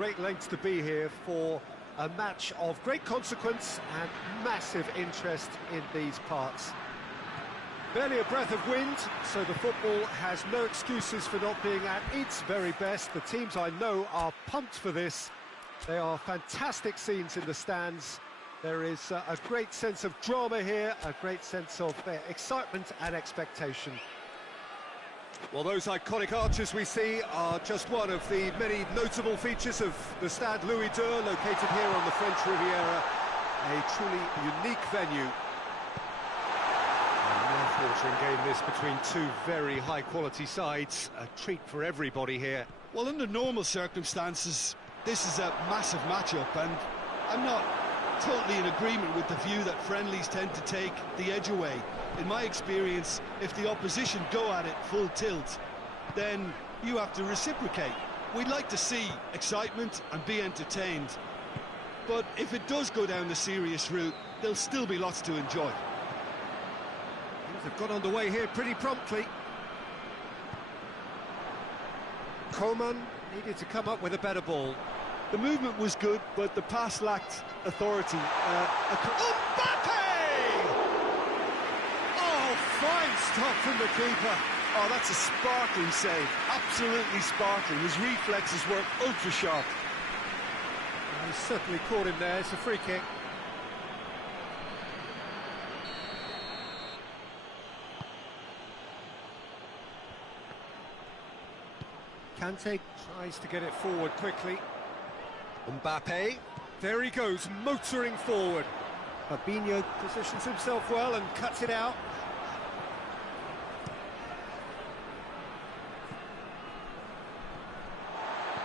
Great lengths to be here for a match of great consequence and massive interest in these parts. Barely a breath of wind, so the football has no excuses for not being at its very best. The teams I know are pumped for this. They are fantastic scenes in the stands. There is a great sense of drama here, a great sense of excitement and expectation. Well, those iconic arches we see are just one of the many notable features of the Stade Louis II, located here on the French Riviera. A truly unique venue. A mouth-watering game this between two very high-quality sides. A treat for everybody here. Well, under normal circumstances, this is a massive matchup, and I'm not totally in agreement with the view that friendlies tend to take the edge away. In my experience, if the opposition go at it full tilt, then you have to reciprocate. We'd like to see excitement and be entertained, but if it does go down the serious route, there'll still be lots to enjoy. Things have got underway here pretty promptly. Coman needed to come up with a better ball. The movement was good, but the pass lacked authority. Mbappe! Oh, fine stop from the keeper. Oh, that's a sparkling save. Absolutely sparkling. His reflexes were ultra sharp. He certainly caught him there. It's a free kick. Kante tries to get it forward quickly. Mbappe, there he goes, motoring forward. Fabinho positions himself well and cuts it out.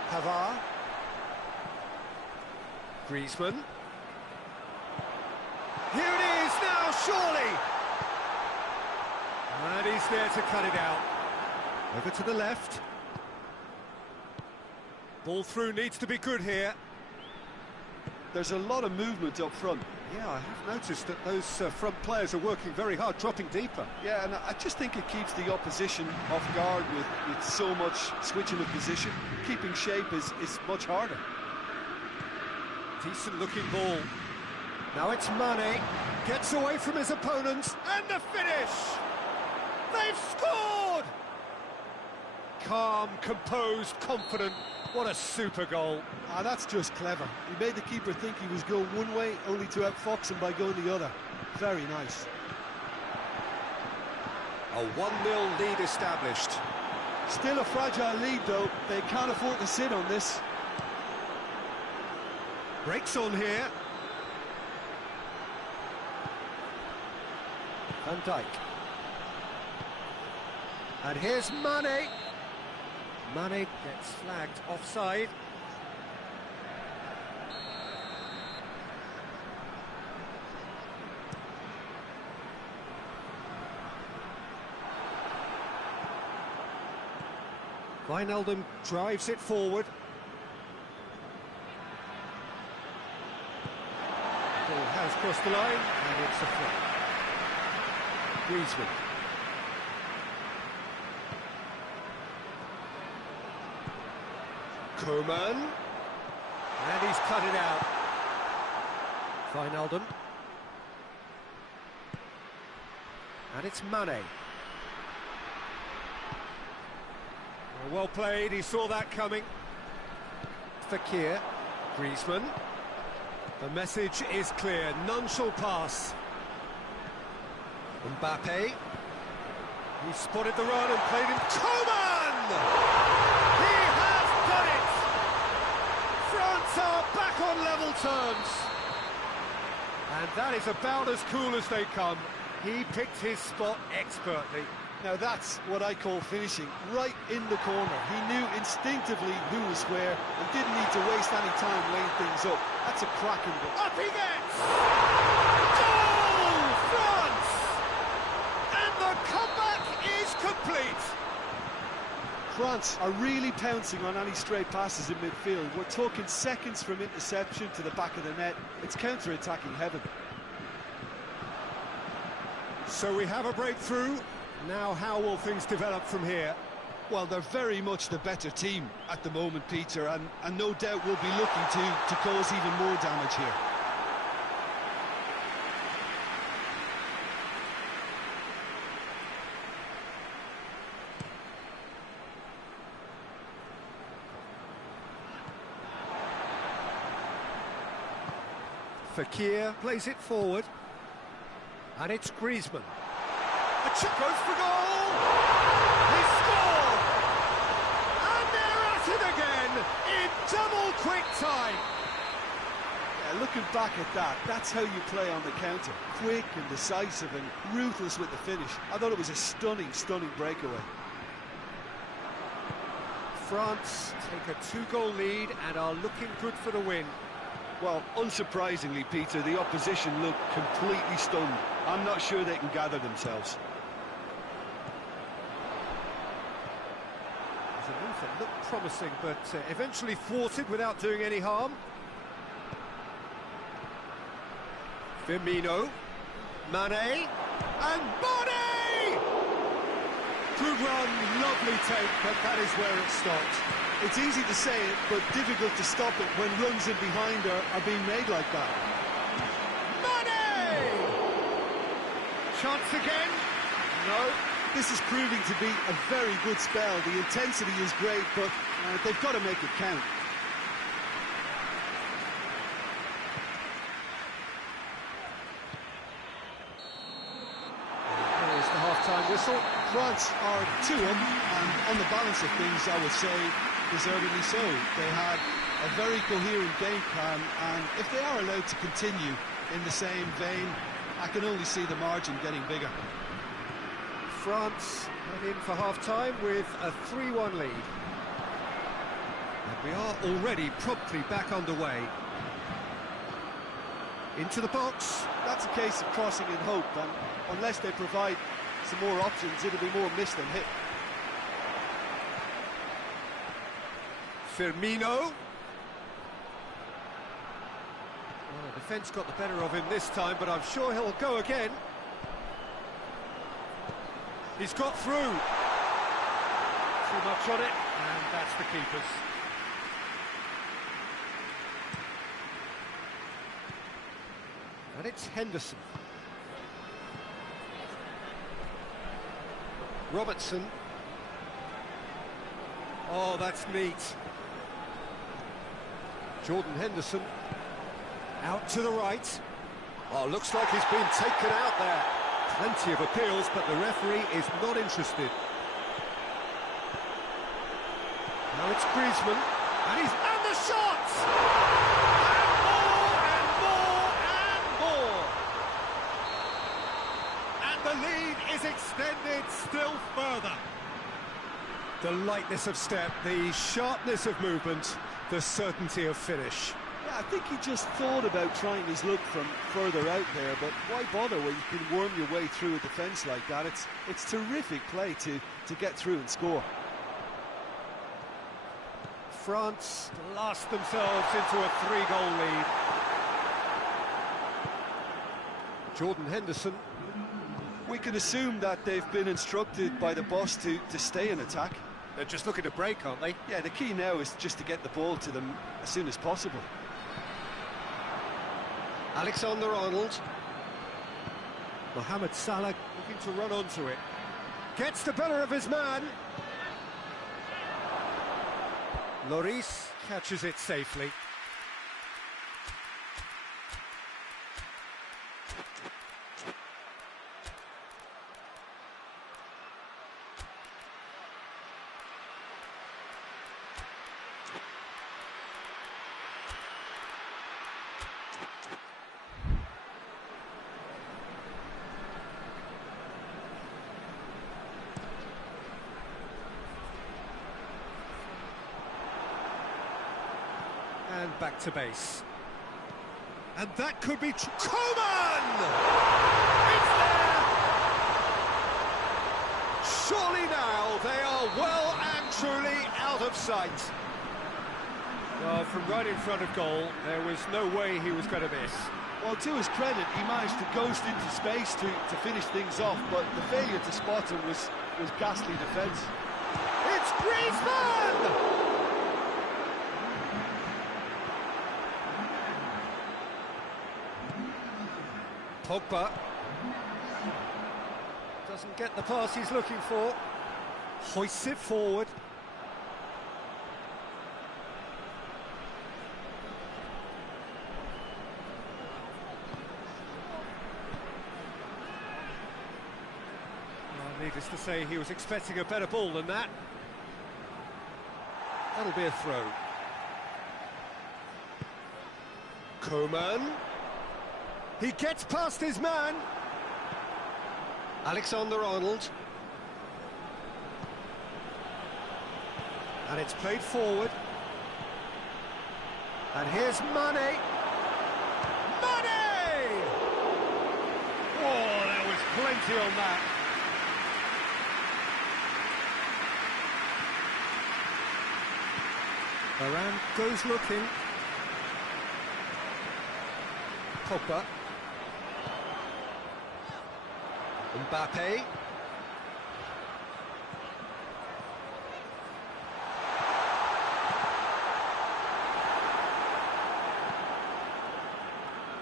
Pavard. Griezmann. Here it is now, surely! And he's there to cut it out. Over to the left. Ball through needs to be good here. There's a lot of movement up front. Yeah, I have noticed that those front players are working very hard, dropping deeper. Yeah, and I just think it keeps the opposition off guard with so much switching of position. Keeping shape is much harder. Decent looking ball. Now it's Mane, gets away from his opponents, and the finish! They've scored! Calm, composed, confident. What a super goal. Ah, that's just clever. He made the keeper think he was going one way, only to outfox him by going the other. Very nice. A 1-0 lead established. Still a fragile lead, though. They can't afford to sit on this. Breaks on here. Van Dijk. And here's Mane. Mane gets flagged offside. Wijnaldum drives it forward. Ball has crossed the line, and it's a flag. Griezmann. Coman. And he's cut it out. Wijnaldum. And it's Mane. Well played, he saw that coming. Fekir. Griezmann. The message is clear, none shall pass. Mbappe. He spotted the run and played him. Coman! France are back on level terms. And that is about as cool as they come. He picked his spot expertly. Now that's what I call finishing, right in the corner. He knew instinctively who was where and didn't need to waste any time laying things up. That's a cracking goal. Up he gets! Goal! France! And the comeback is complete. France are really pouncing on any stray passes in midfield. We're talking seconds from interception to the back of the net. It's counter-attacking heaven. So we have a breakthrough. Now how will things develop from here? Well, they're very much the better team at the moment, Peter, and no doubt will be looking to cause even more damage here. Fekir plays it forward. And it's Griezmann. The chip goes for goal! He scored! And they're at it again in double quick time. Yeah, looking back at that, that's how you play on the counter. Quick and decisive and ruthless with the finish. I thought it was a stunning, stunning breakaway. France take a 2-goal lead and are looking good for the win. Well, unsurprisingly, Peter, the opposition look completely stunned. I'm not sure they can gather themselves. There's a move that looked promising, but eventually thwarted without doing any harm. Firmino, Mane, and Mane! Good run, lovely take, but that is where it stopped. It's easy to say it, but difficult to stop it when runs in behind are being made like that. Mane! Chance again? No. This is proving to be a very good spell. The intensity is great, but they've got to make it count. Here is the half-time whistle. France are 2-up, and on the balance of things, I would say, deservedly so. They had a very coherent game plan, and if they are allowed to continue in the same vein, I can only see the margin getting bigger. France head in for half-time with a 3-1 lead. And we are already promptly back underway. Into the box. That's a case of crossing in hope, and unless they provide some more options, it'll be more miss than hit. Firmino. Well, the defence got the better of him this time, but I'm sure he'll go again. He's got through. Too much on it, and that's the keeper's. And it's Henderson. Robertson. Oh, that's neat. Jordan Henderson. Out to the right. Oh, looks like he's been taken out there. Plenty of appeals, but the referee is not interested. Now it's Griezmann. And the shots! And more, and more, and more! And the lead is extended still further. The lightness of step, the sharpness of movement, the certainty of finish. Yeah, I think he just thought about trying his luck from further out there, but why bother when you can worm your way through a defence like that? It's terrific play to get through and score. France blast themselves into a 3-goal lead. Jordan Henderson. We can assume that they've been instructed by the boss to stay in attack. They're just looking to break, aren't they? Yeah, the key now is just to get the ball to them as soon as possible. Alexander-Arnold. Mohamed Salah looking to run onto it. Gets the better of his man. Lloris catches it safely. And back to base. And that could be... Coman! It's there! Surely now they are well and truly out of sight. Well, from right in front of goal, there was no way he was going to miss. Well, to his credit, he managed to ghost into space to finish things off, but the failure to spot him was ghastly defence. It's It's Griezmann! Pogba doesn't get the pass he's looking for. Hoists it forward. Well, needless to say, he was expecting a better ball than that. That'll be a throw. Coman. He gets past his man. Alexander-Arnold. And it's played forward. And here's Mane. Mane! Oh, there was plenty on that. Varane goes looking. Pogba. Mbappe.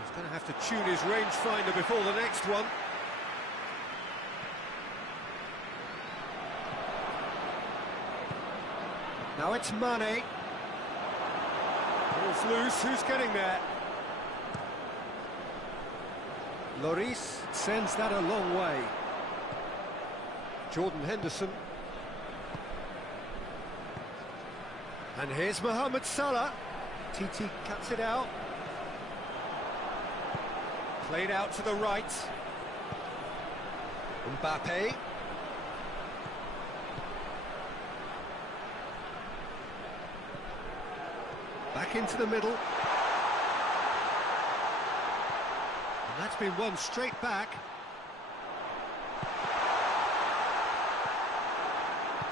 He's going to have to tune his rangefinder before the next one. Now it's Mane. Ball's loose, who's getting there? Lloris sends that a long way. Jordan Henderson. And here's Mohamed Salah. TT cuts it out. Played out to the right. Mbappe. Back into the middle. And that's been won straight back.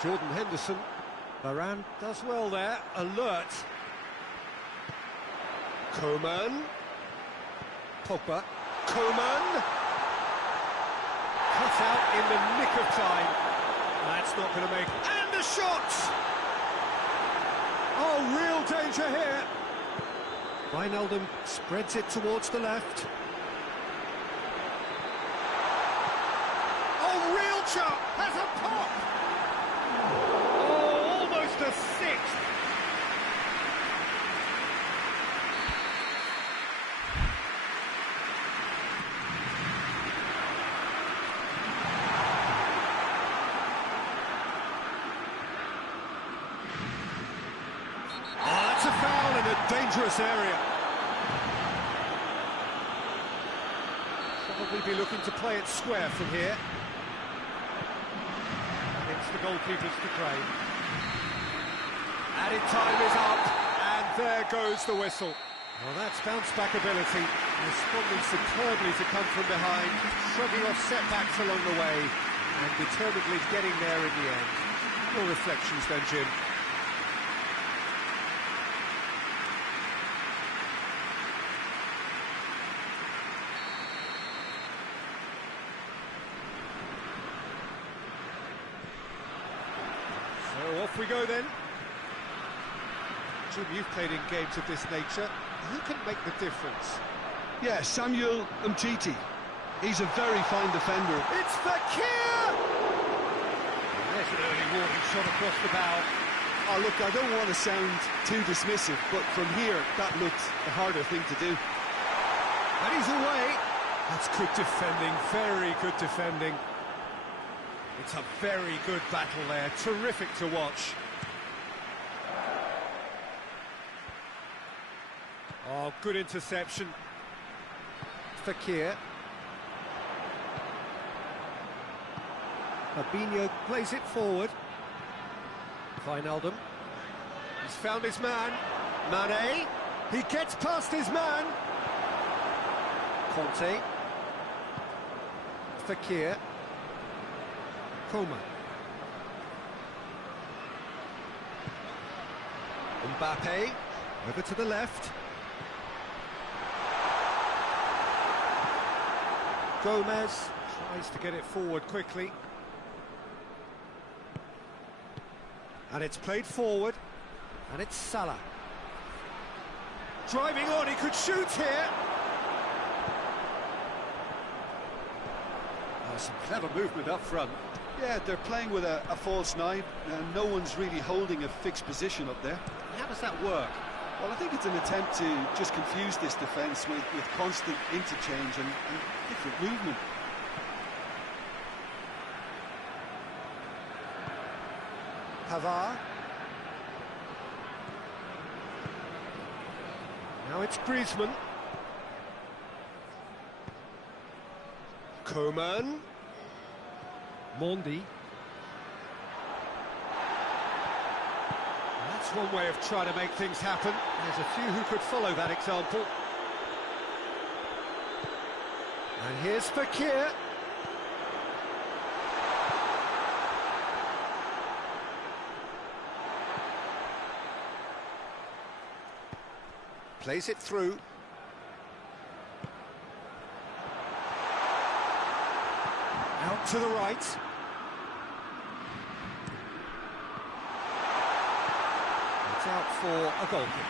Jordan Henderson. Varane does well there. Alert. Coman. Pogba. Coman. Cut out in the nick of time. That's not going to make... And the shot! Oh, real danger here. Wijnaldum spreads it towards the left. Oh, real chop! Has a pop! Oh, almost a sixth. Dangerous area. Probably be looking to play it square from here. And it's the goalkeepers to claim. Added time is up, and there goes the whistle. Well, that's bounce-back ability, responding superbly to come from behind, shrugging off setbacks along the way, and determinedly getting there in the end. Your reflections then, Jim? So off we go then. Jim, you've played in games of this nature. Who can make the difference? Yeah, Samuel Umtiti. He's a very fine defender. It's Fekir! There's an early warning shot across the bow. Oh, look, I don't want to sound too dismissive, but from here, that looked the harder thing to do. And he's away. That's good defending, very good defending. It's a very good battle there, terrific to watch. Oh, good interception. Fekir. Fabinho plays it forward. Wijnaldum. He's found his man. Mane. He gets past his man. Conte. Fekir. Coman. Mbappe. Over to the left. Gomez tries to get it forward quickly. And it's played forward, and it's Salah. Driving on, he could shoot here. Oh, some clever movement up front. Yeah, they're playing with a false nine, and no one's really holding a fixed position up there. How does that work? Well, I think it's an attempt to just confuse this defence with constant interchange and different movement. Pavard. Now it's Griezmann. Coman. Mondi. That's one way of trying to make things happen. There's a few who could follow that example. And here's Fekir. Plays it through. Out to the right. It's out for a goal kick.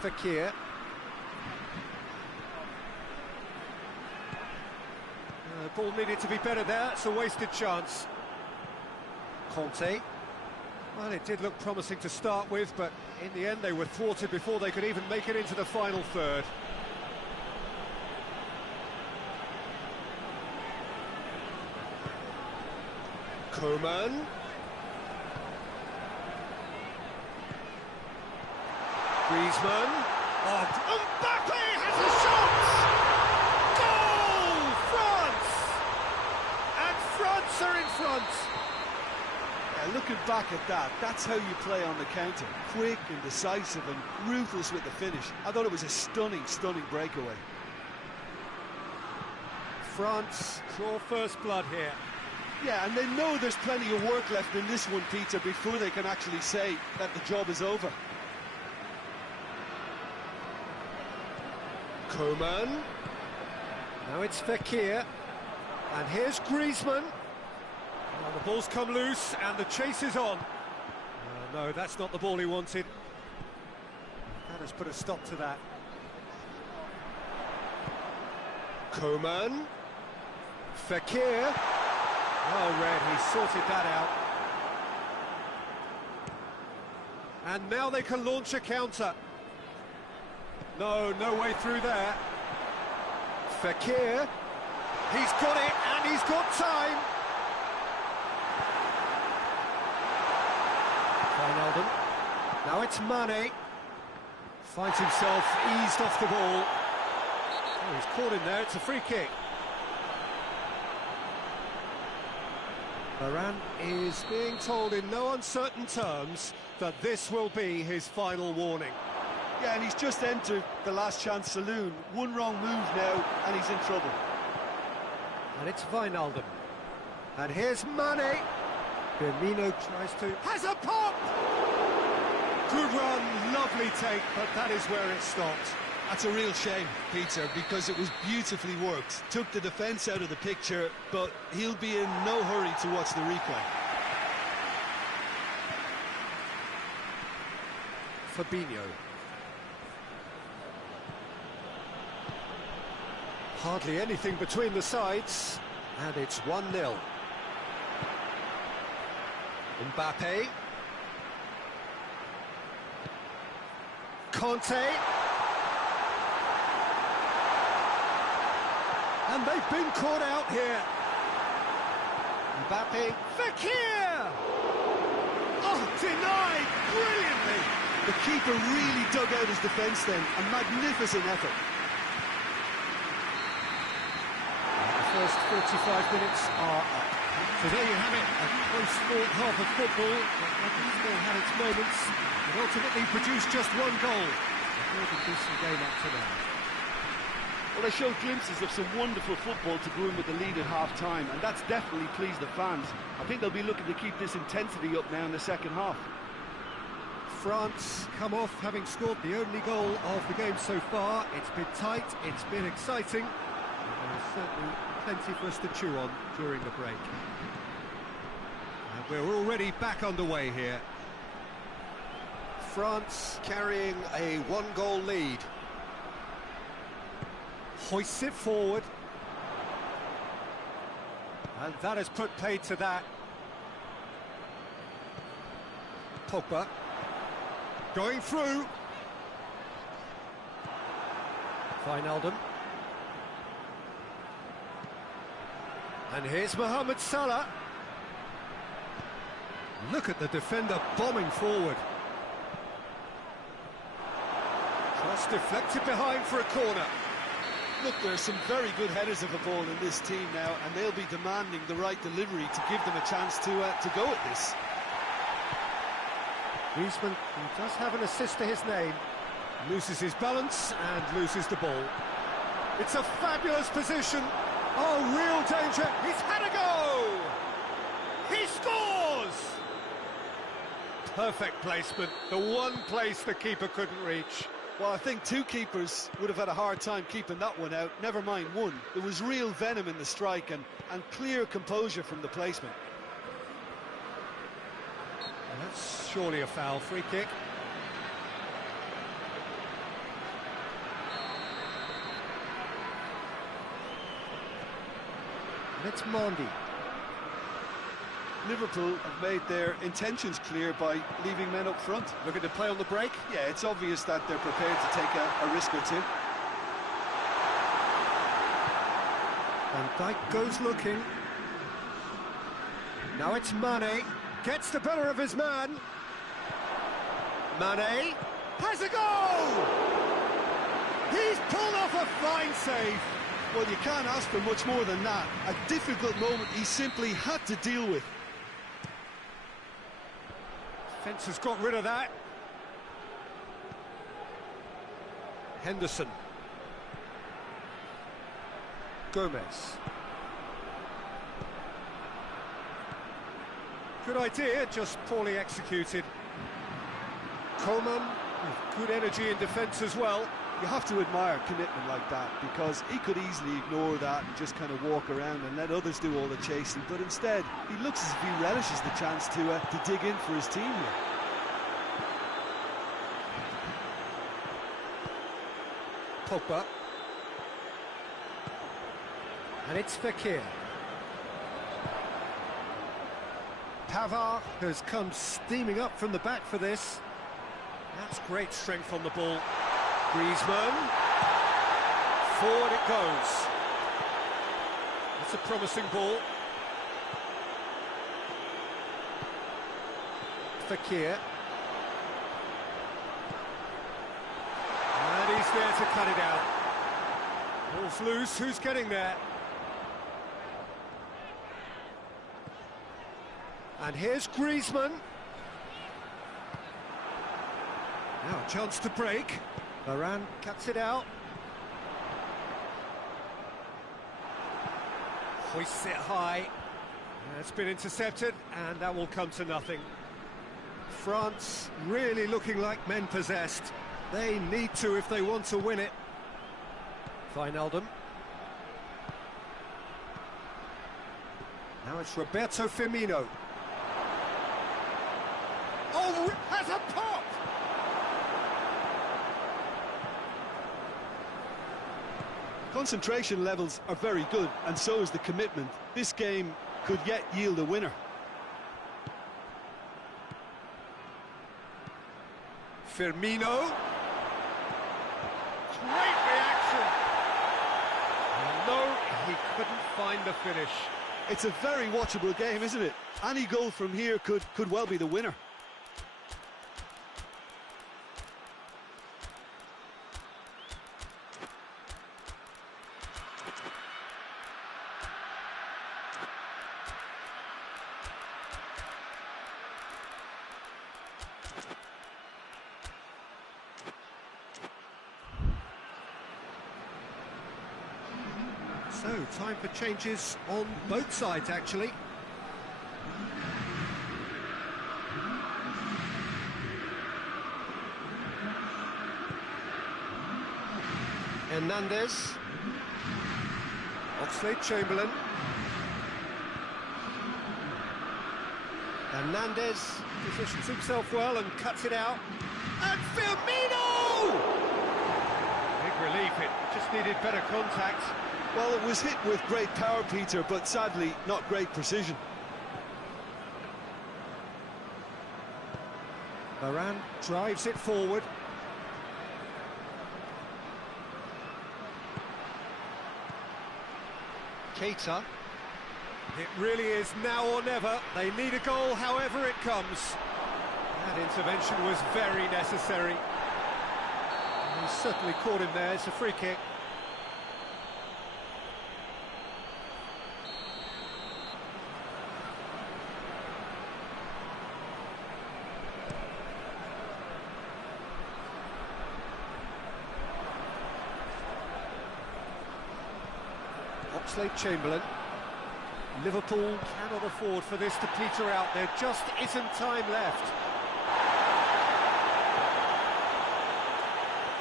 Fekir. The ball needed to be better there. It's a wasted chance. Conte. Well, it did look promising to start with, but in the end they were thwarted before they could even make it into the final third. Coman. Griezmann. Oh, Mbappe has a shot! Goal! France! And France are in front! Looking back at that, that's how you play on the counter. Quick and decisive and ruthless with the finish. I thought it was a stunning breakaway. France draw first blood here. Yeah, and they know there's plenty of work left in this one, Peter, before they can actually say that the job is over. Coman. Now it's Fekir. And here's Griezmann. Well, the ball's come loose and the chase is on. No, that's not the ball he wanted. That has put a stop to that. Coman. Fekir. Well read, he sorted that out. And now they can launch a counter. No way through there. Fekir. He's got it and he's got time. Wijnaldum. Now it's Mane. Finds himself eased off the ball. Oh, he's caught in there, it's a free kick. Varane is being told in no uncertain terms that this will be his final warning. Yeah, and he's just entered the last chance saloon. One wrong move now, and he's in trouble. And it's Wijnaldum. And here's Mane. Firmino tries to... has a pop! Good run, lovely take, but that is where it stopped. That's a real shame, Peter, because it was beautifully worked. Took the defence out of the picture, but he'll be in no hurry to watch the replay. Fabinho. Hardly anything between the sides, and it's 1-0. Mbappe. Conte. And they've been caught out here. Mbappe. Fekir! Oh, denied brilliantly. The keeper really dug out his defence then. A magnificent effort. The first 45 minutes are up. So there you have it, a close-fought half of football, but still had its moments, and ultimately produced just one goal. A very decent game up to now. Well, they showed glimpses of some wonderful football to go in with the lead at half-time, and that's definitely pleased the fans. I think they'll be looking to keep this intensity up now in the second half. France come off having scored the only goal of the game so far. It's been tight, it's been exciting. There's certainly plenty for us to chew on during the break. And we're already back underway here. France carrying a one-goal lead. Hoists it forward. And that has put paid to that. Pogba. Going through. Wijnaldum. And here's Mohamed Salah. Look at the defender bombing forward. Cross deflected behind for a corner. Look, there are some very good headers of the ball in this team now, and they'll be demanding the right delivery to give them a chance to go at this. Griezmann, who does have an assist to his name, loses his balance and loses the ball. It's a fabulous position. Oh, real danger. He's had a go! He scores! Perfect placement. The one place the keeper couldn't reach. Well, I think two keepers would have had a hard time keeping that one out, never mind one. There was real venom in the strike and clear composure from the placement. And that's surely a foul. Free kick. And it's Mondi. Liverpool have made their intentions clear by leaving men up front. Looking to play on the break. Yeah, it's obvious that they're prepared to take a risk or two. Van Dijk goes looking. Now it's Mane. Gets the better of his man. Mane has a goal! He's pulled off a fine save. Well, you can't ask for much more than that. A difficult moment he simply had to deal with. Defence has got rid of that. Henderson. Gomez. Good idea, just poorly executed. Coman with good energy in defence as well. You have to admire commitment like that, because he could easily ignore that and just kind of walk around and let others do all the chasing, but instead he looks as if he relishes the chance to dig in for his team here. Pogba. And it's Fekir. Pavard has come steaming up from the back for this. That's great strength on the ball. Griezmann. Forward it goes. That's a promising ball. Fekir. And he's there to cut it out. Ball's loose, who's getting there? And here's Griezmann. Now a chance to break. Varane cuts it out. Hoists it high. It's been intercepted, and that will come to nothing. France really looking like men possessed. They need to if they want to win it. Wijnaldum. Now it's Roberto Firmino. Oh, has a pop! Concentration levels are very good, and so is the commitment. This game could yet yield a winner. Firmino. Great reaction. No, he couldn't find the finish. It's a very watchable game, isn't it? Any goal from here could well be the winner. So, time for changes on both sides, actually. Hernandez. Oxlade-Chamberlain. Hernandez positions himself well and cuts it out. And Firmino! Big relief, it just needed better contact. Well, it was hit with great power, Peter, but sadly not great precision. Varane drives it forward. Keita. It really is now or never. They need a goal however it comes. That intervention was very necessary. He certainly caught him there. It's a free kick. Oxlade-Chamberlain. Liverpool cannot afford for this to peter out. There just isn't time left.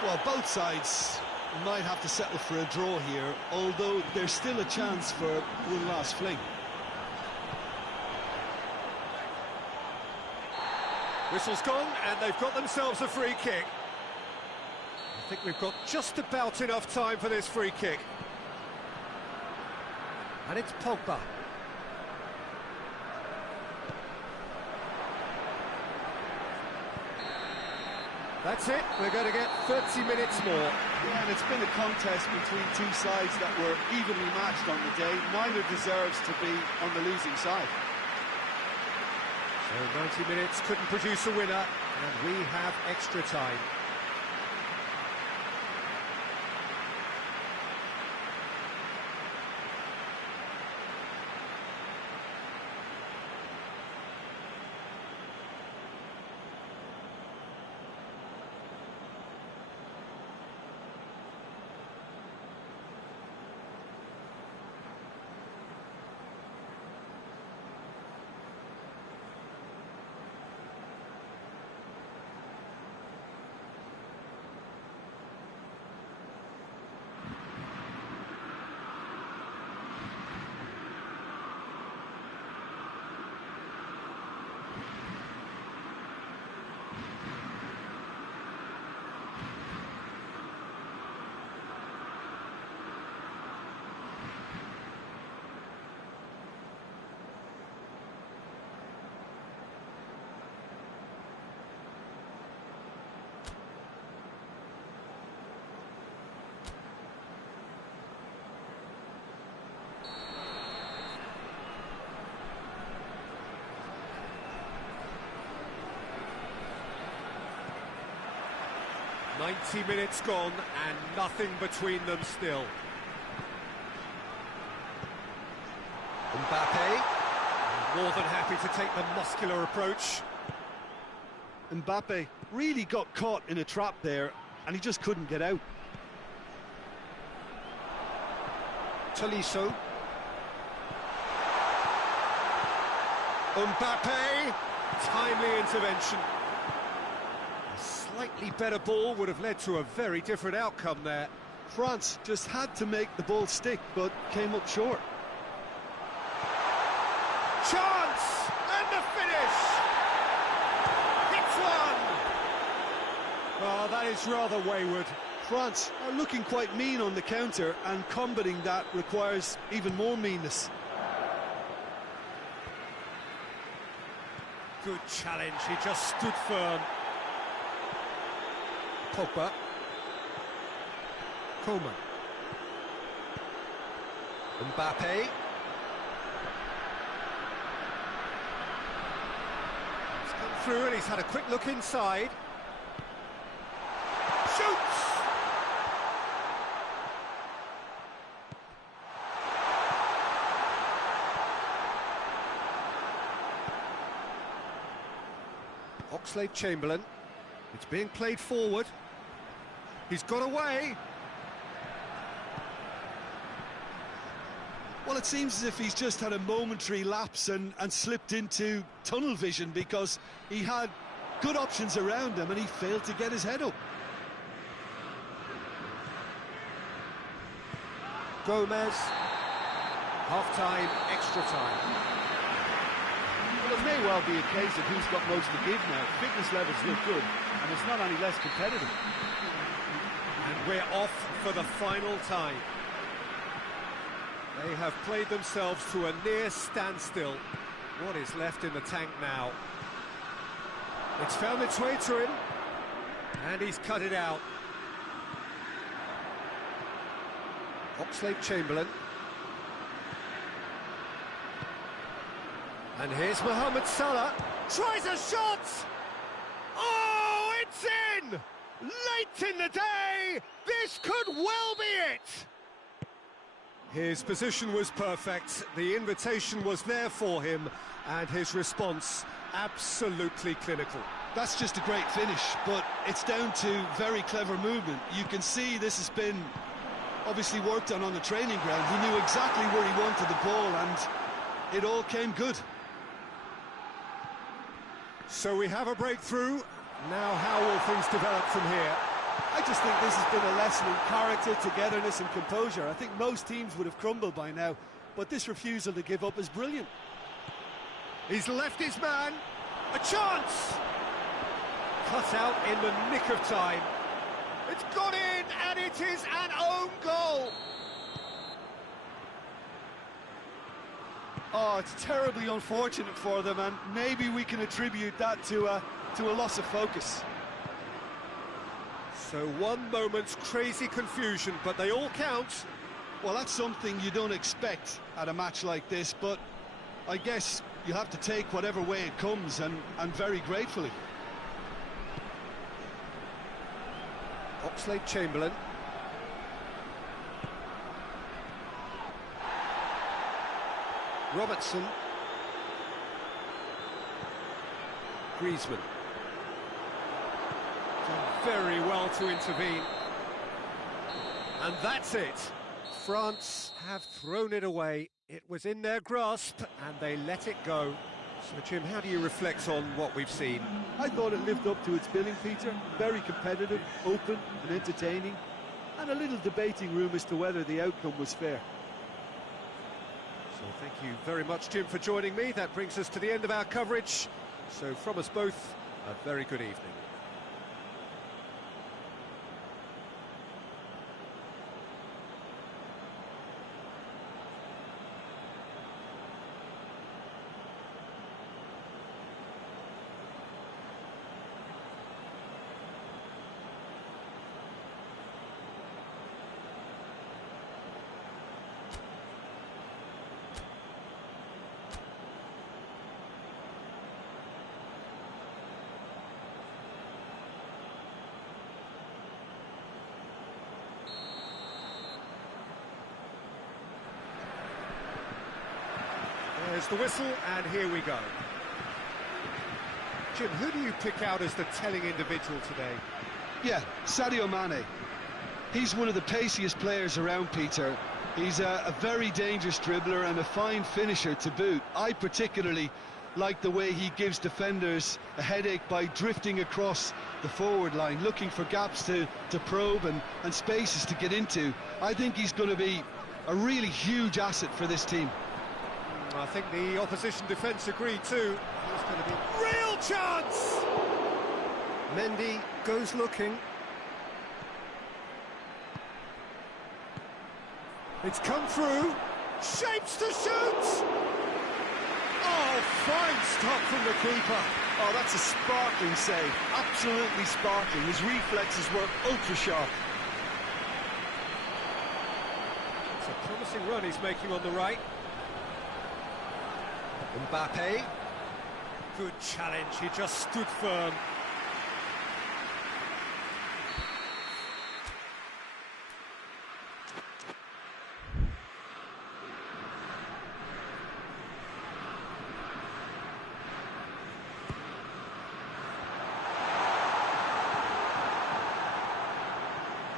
Well, both sides might have to settle for a draw here, although there's still a chance for one last fling. Whistle's gone, and they've got themselves a free kick. I think we've got just about enough time for this free kick. And it's Pogba. That's it, we're going to get 30 minutes more. Yeah, and it's been a contest between two sides that were evenly matched on the day. Neither deserves to be on the losing side. So 90 minutes couldn't produce a winner, and we have extra time. "90 minutes gone and nothing between them still." Mbappe, more than happy to take the muscular approach. Mbappe really got caught in a trap there, and he just couldn't get out. Tolisso. Mbappe, timely intervention. A slightly better ball would have led to a very different outcome there. France just had to make the ball stick, but came up short. Chance! And the finish! Hits one! Oh, that is rather wayward. France are looking quite mean on the counter, and combating that requires even more meanness. Good challenge, he just stood firm. Pogba. Coman. Mbappe. He's come through and he's had a quick look inside. Shoots! Oxlade-Chamberlain. It's being played forward. He's got away. Well, it seems as if he's just had a momentary lapse and slipped into tunnel vision, because he had good options around him and he failed to get his head up. Gomez. Half-time, extra time. Well, it may well be a case of who's got most to give now. Fitness levels look good, and it's not any less competitive. And we're off for the final time. They have played themselves to a near standstill. What is left in the tank now? It's found its way to him, and he's cut it out. Oxlade-Chamberlain. And here's Mohamed Salah. Tries a shot! Oh, it's in! Late in the day! This could well be it! His position was perfect, the invitation was there for him, and his response absolutely clinical. That's just a great finish, but it's down to very clever movement. You can see this has been obviously worked on the training ground. He knew exactly where he wanted the ball, and it all came good. So we have a breakthrough. Now how will things develop from here? I just think this has been a lesson in character, togetherness and composure. I think most teams would have crumbled by now, but this refusal to give up is brilliant. He's left his man. A chance! Cut out in the nick of time. It's gone in, and it is an own goal! Oh, it's terribly unfortunate for them, and maybe we can attribute that to a loss of focus. So one moment's crazy confusion, but they all count. Well, that's something you don't expect at a match like this, but I guess you have to take whatever way it comes, and very gratefully. Oxlade-Chamberlain. Robertson. Griezmann. Done very well to intervene. And that's it. France have thrown it away. It was in their grasp, and they let it go. So, Jim, how do you reflect on what we've seen? I thought it lived up to its billing, Peter. Very competitive, open and entertaining, and a little debating room as to whether the outcome was fair. So thank you very much, Jim, for joining me. That brings us to the end of our coverage. So from us both, a very good evening. There's the whistle, and here we go. Jim, who do you pick out as the telling individual today? Yeah, Sadio Mane. He's one of the paciest players around, Peter. He's a very dangerous dribbler and a fine finisher to boot. I particularly like the way he gives defenders a headache by drifting across the forward line, looking for gaps to probe and spaces to get into. I think he's going to be a really huge asset for this team. I think the opposition defence agree too. He's going to be real chance! Mendy goes looking. It's come through. Shapes to shoot! Oh, fine stop from the keeper. Oh, that's a sparkling save. Absolutely sparkling. His reflexes were ultra sharp. It's a promising run he's making on the right. Mbappe. Good challenge, he just stood firm.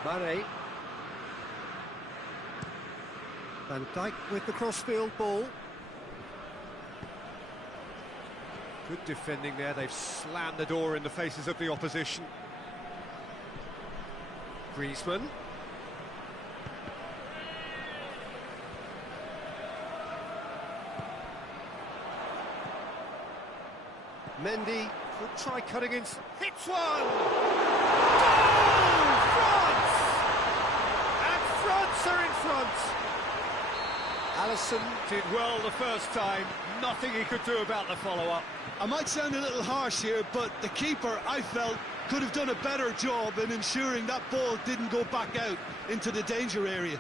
Mane. Van Dijk with the crossfield ball. Good defending there, they've slammed the door in the faces of the opposition. Griezmann. Mendy could try cutting in. Hits one! Goal! France! And France are in front. Alisson did well the first time. Nothing he could do about the follow-up. I might sound a little harsh here, but the keeper, I felt, could have done a better job in ensuring that ball didn't go back out into the danger area.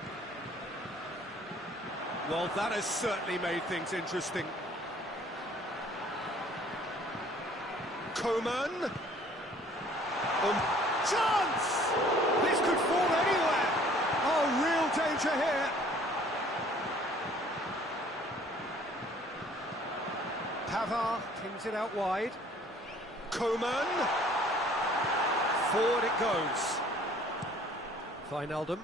Well, that has certainly made things interesting. Coman. Chance! This could fall anywhere. Oh, real danger here. Pavard pings it out wide. Coman. Forward it goes. Wijnaldum.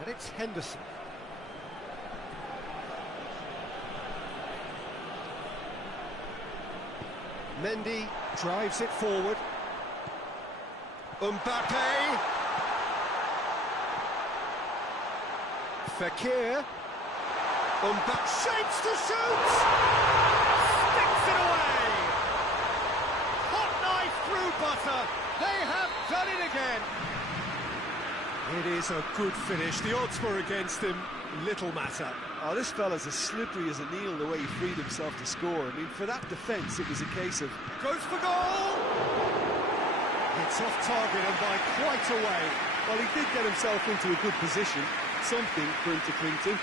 And it's Henderson. Mendy drives it forward. Mbappe. Fekir. Mbappe shapes to shoot! Sticks it away! Hot knife through butter. They have done it again. It is a good finish. The odds were against him. Little matter. Oh, this fella's as slippery as an eel the way he freed himself to score. I mean, for that defence, it was a case of... Goes for goal! It's off target and by quite a way. Well, he did get himself into a good position. Something for him to cling to.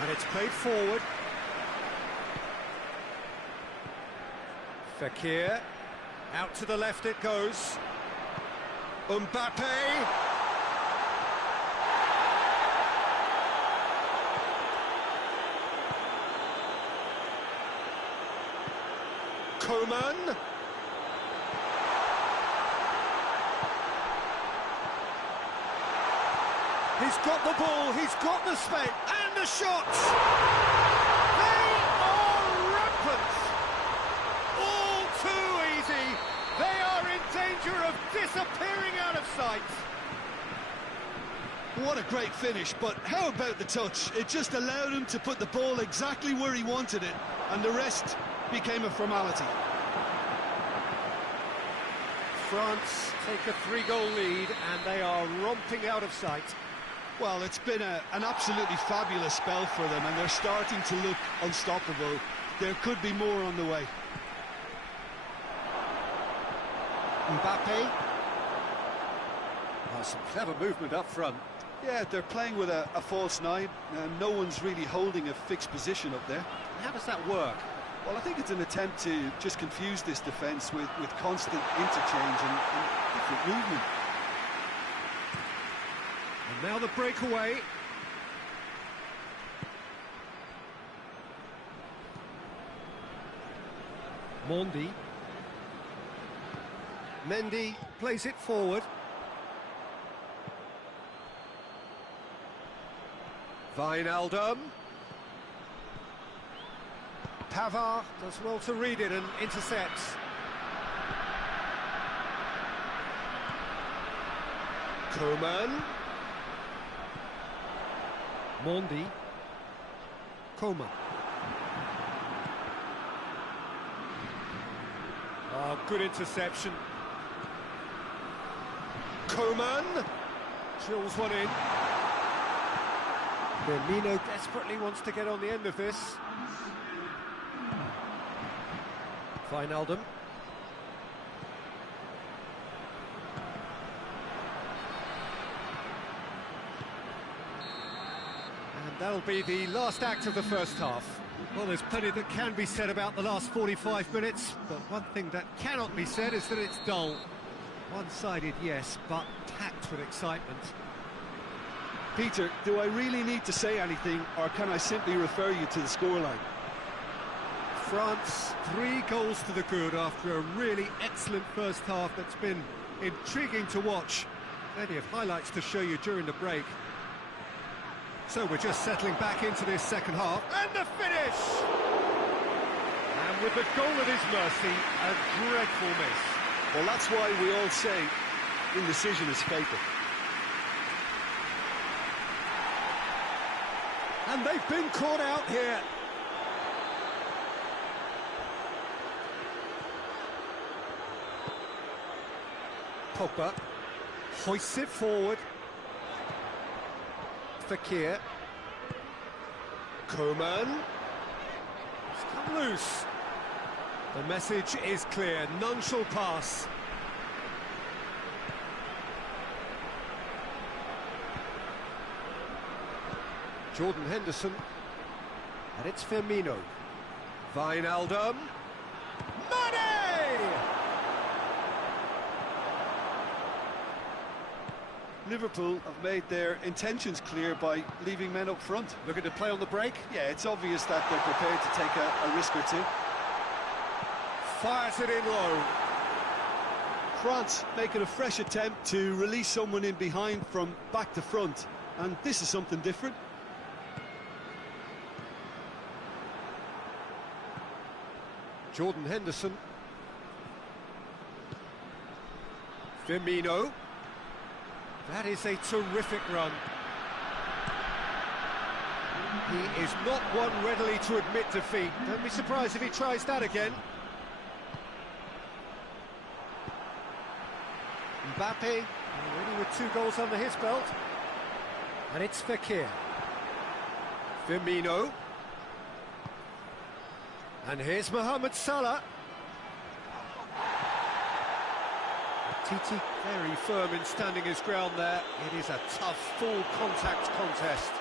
And it's played forward. Fekir. Out to the left it goes. Mbappe. Coman. He's got the ball, he's got the space, and the shots! They are rampant! All too easy! They are in danger of disappearing out of sight! What a great finish, but how about the touch? It just allowed him to put the ball exactly where he wanted it, and the rest became a formality. France take a 3-goal lead, and they are romping out of sight. Well, it's been an absolutely fabulous spell for them, and they're starting to look unstoppable. There could be more on the way. Mbappe. Oh, some clever movement up front. Yeah, they're playing with a false 9, and no one's really holding a fixed position up there. How does that work? Well, I think it's an attempt to just confuse this defence with constant interchange and different movement. And now the breakaway. Mondi. Mendy plays it forward. Wijnaldum. Pavard does well to read it and intercepts. Coman. Mondi. Coman. Oh, good interception. Coman. Drills one in. Firmino desperately wants to get on the end of this. Wijnaldum. And that'll be the last act of the first half. Well, there's plenty that can be said about the last 45 minutes, but one thing that cannot be said is that it's dull. One-sided, yes, but packed with excitement. Peter, do I really need to say anything, or can I simply refer you to the scoreline? France, 3 goals to the good after a really excellent first half that's been intriguing to watch. Plenty of highlights to show you during the break. So we're just settling back into this second half. And the finish! And with the goal at his mercy, a dreadful miss. Well, that's why we all say indecision is fatal. And they've been caught out here. Pogba hoists it forward. Fakir. Coman. It's come loose. The message is clear, none shall pass. Jordan Henderson. And it's Firmino. Wijnaldum. Mane! Liverpool have made their intentions clear by leaving men up front. Looking to play on the break. Yeah, it's obvious that they're prepared to take a risk or two. Fires it in low. France making a fresh attempt to release someone in behind from back to front, and this is something different. Jordan Henderson. Firmino. That is a terrific run. He is not one readily to admit defeat. Don't be surprised if he tries that again. Mbappe, already with 2 goals under his belt. And it's Fekir. Firmino. And here's Mohamed Salah. Titi very firm in standing his ground there. It is a tough, full contact contest.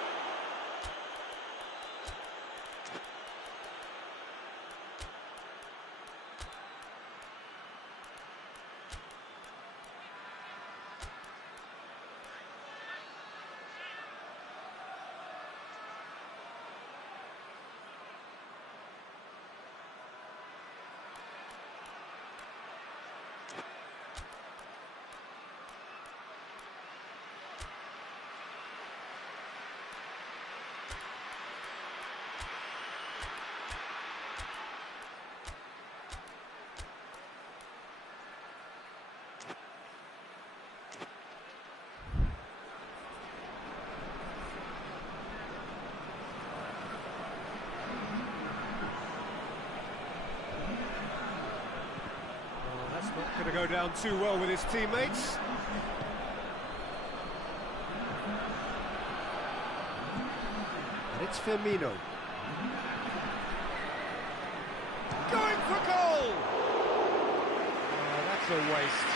Not going to go down too well with his teammates. And it's Firmino. Going for goal! Oh, that's a waste.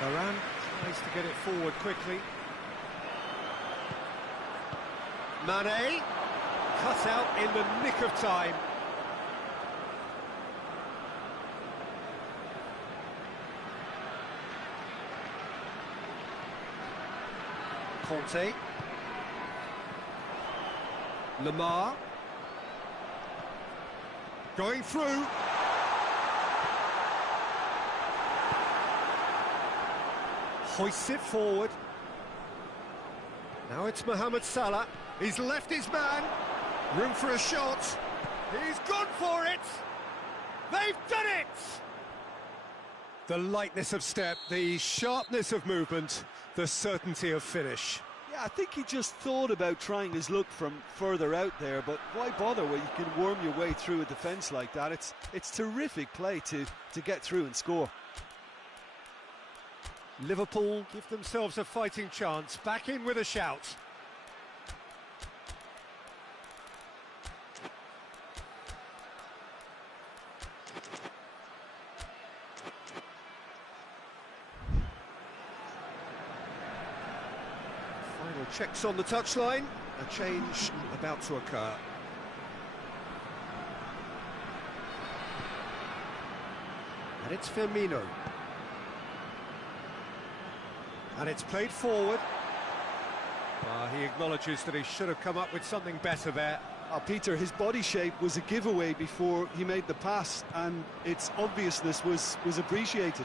Varane tries to get it forward quickly. Mane, cut out in the nick of time. Conte. Lamar. Going through. Hoists it forward. Now it's Mohamed Salah. He's left his man. Room for a shot. He's gone for it. They've done it. The lightness of step, the sharpness of movement, the certainty of finish. Yeah, I think he just thought about trying his luck from further out there, but why bother when you can worm your way through a defence like that? It's terrific play to get through and score. Liverpool give themselves a fighting chance. Back in with a shout. Final checks on the touchline. A change about to occur. And it's Firmino. And it's played forward. He acknowledges that he should have come up with something better there. Peter, his body shape was a giveaway before he made the pass, and its obviousness was appreciated.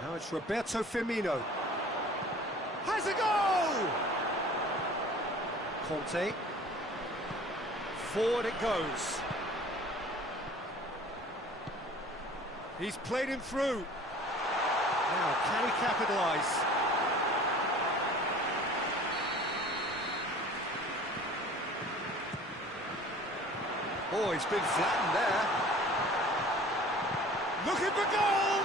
Now it's Roberto Firmino. Has a goal! Conte. Forward it goes. He's played him through. Now, can he capitalise? Oh, he's been flattened there. Looking for goal!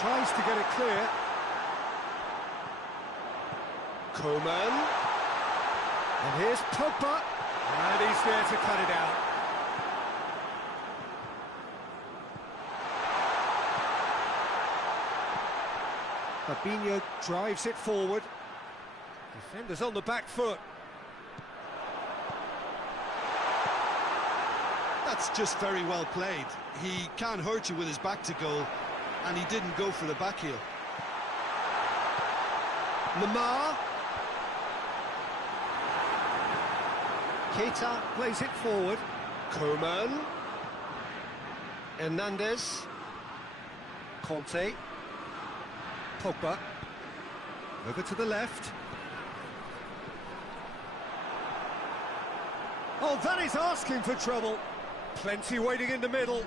Tries to get it clear. Coman. And here's Pogba. And he's there to cut it out. Fabinho drives it forward. Defenders on the back foot. That's just very well played. He can't hurt you with his back to goal, and he didn't go for the back heel. Lamar. Keita plays it forward. Coman. Hernandez. Conte. Pogba. Over to the left. Oh, that is asking for trouble. Plenty waiting in the middle.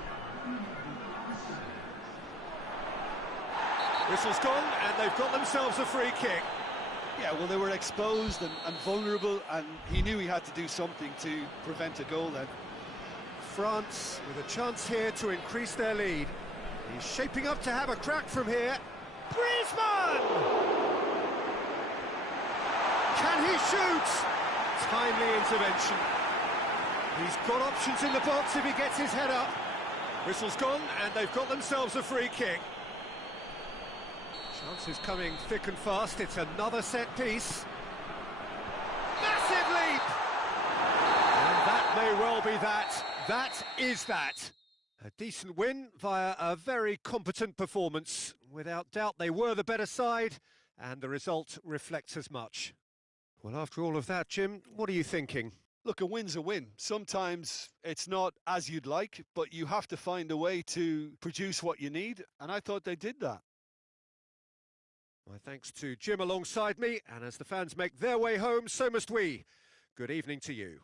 Whistle's gone, and they've got themselves a free kick. Yeah, well, they were exposed and vulnerable, and he knew he had to do something to prevent a goal then. France with a chance here to increase their lead. He's shaping up to have a crack from here. Griezmann! Can he shoot? Timely intervention. He's got options in the box if he gets his head up. Whistle's gone, and they've got themselves a free kick. Chances coming thick and fast. It's another set piece. Massive leap! And that may well be that. That is that. A decent win via a very competent performance. Without doubt, they were the better side, and the result reflects as much. Well, after all of that, Jim, what are you thinking? Look, a win's a win. Sometimes it's not as you'd like, but you have to find a way to produce what you need, and I thought they did that. My thanks to Jim alongside me, and as the fans make their way home, so must we. Good evening to you.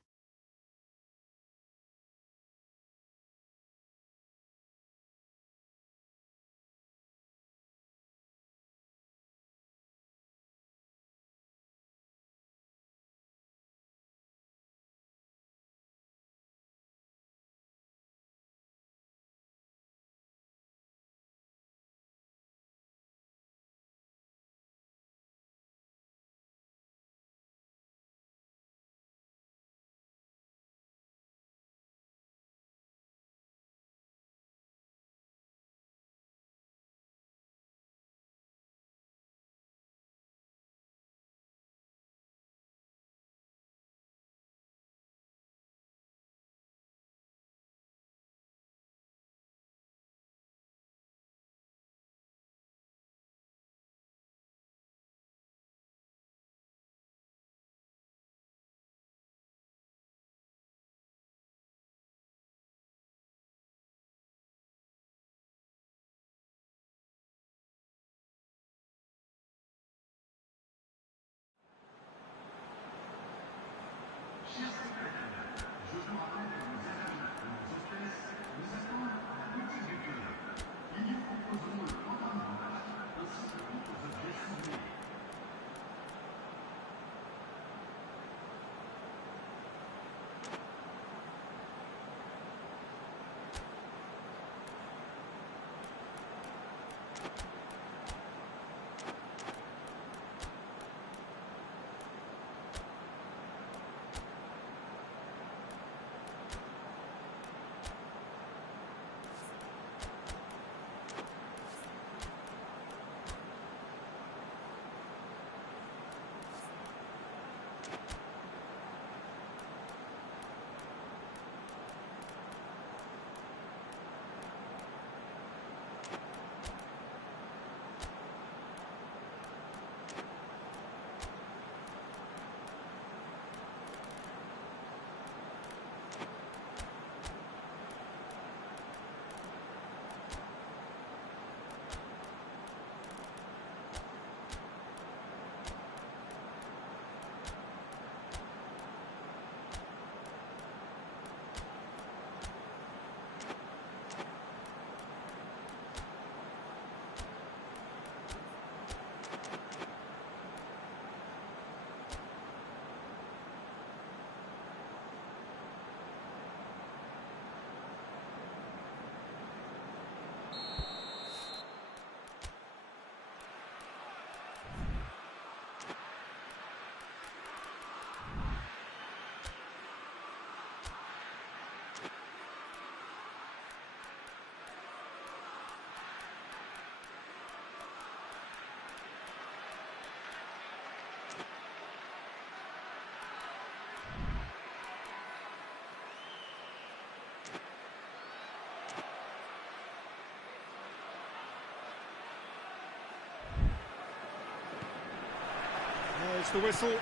the whistle.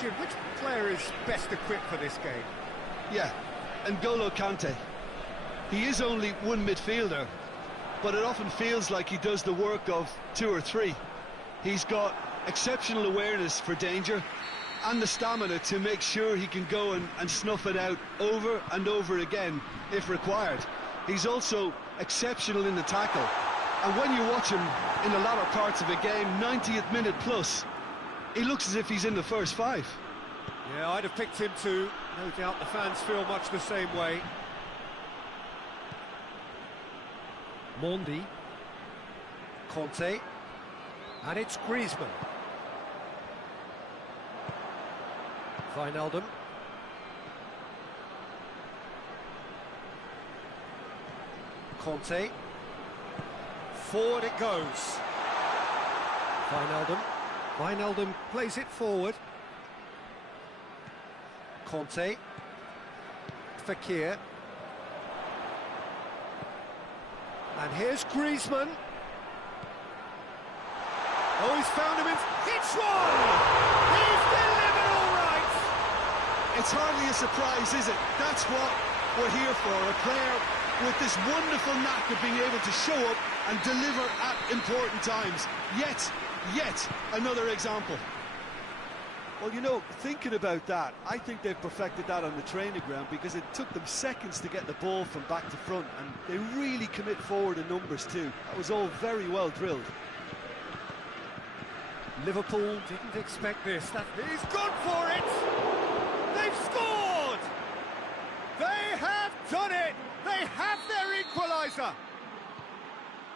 Jim, which player is best equipped for this game? Yeah, N'Golo Kante. He is only one midfielder, but it often feels like he does the work of two or three. He's got exceptional awareness for danger and the stamina to make sure he can go and snuff it out over and over again if required. He's also exceptional in the tackle, and when you watch him in the latter parts of a game, 90th minute plus, he looks as if he's in the first five. Yeah, I'd have picked him too. No doubt the fans feel much the same way. Mondi. Conte. And it's Griezmann. Wijnaldum. Conte. Forward it goes. Wijnaldum. Wijnaldum plays it forward. Conte. Fekir. And here's Griezmann. Oh, he's found him in... It's one! He's delivered all right! It's hardly a surprise, is it? That's what we're here for, a player with this wonderful knack of being able to show up and deliver at important times. Yet another example. Well, you know, thinking about that, I think they've perfected that on the training ground, because it took them seconds to get the ball from back to front, and they really commit forward in numbers too. That was all very well drilled. Liverpool didn't expect this. He's gone for it! They've scored! They have done it! They have their equaliser!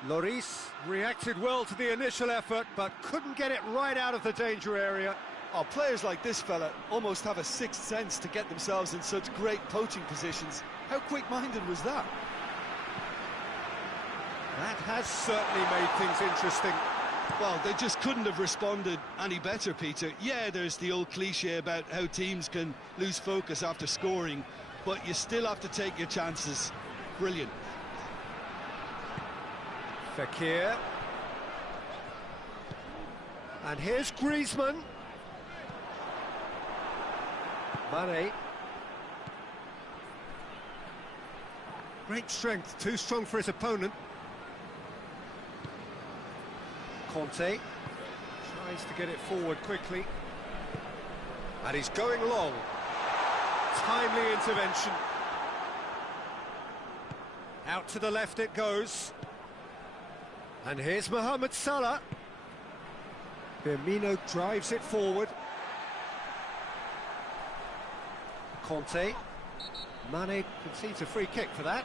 Lloris reacted well to the initial effort, but couldn't get it right out of the danger area. Oh, players like this fella almost have a sixth sense to get themselves in such great poaching positions. How quick-minded was that? That has certainly made things interesting. Well, they just couldn't have responded any better, Peter. Yeah, there's the old cliche about how teams can lose focus after scoring, but you still have to take your chances. Brilliant. Fekir. And here's Griezmann. Mane. Great strength, too strong for his opponent. Conte tries to get it forward quickly. And he's going long. Timely intervention. Out to the left it goes. And here's Mohamed Salah. Firmino drives it forward. Conte. Mane concedes a free kick for that.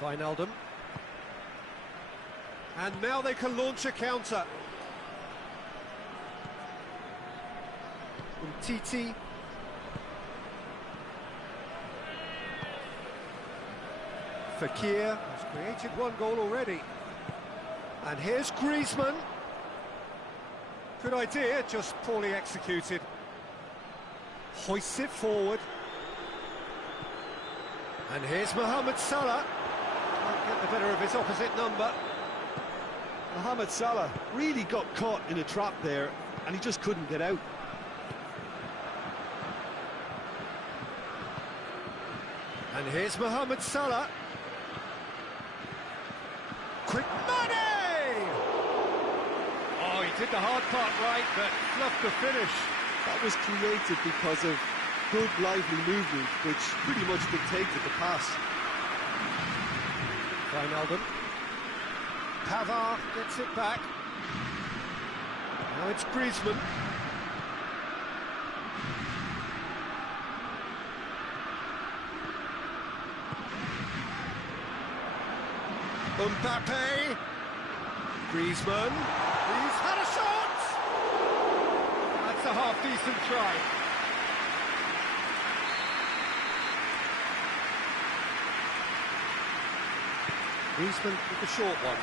Wijnaldum. And now they can launch a counter. Umtiti. Fekir has created one goal already. And here's Griezmann. Good idea, just poorly executed. Hoists it forward. And here's Mohamed Salah. Can't get the better of his opposite number. Mohamed Salah really got caught in a trap there, and he just couldn't get out. And here's Mohamed Salah. Quick Mane! Oh, he did the hard part right, but fluffed the finish. That was created because of good, lively movement, which pretty much dictated the pass. Wijnaldum. Pavard gets it back. Now it's Griezmann. Mbappe. Griezmann. He's had a shot! That's a half-decent try. Griezmann with the short one.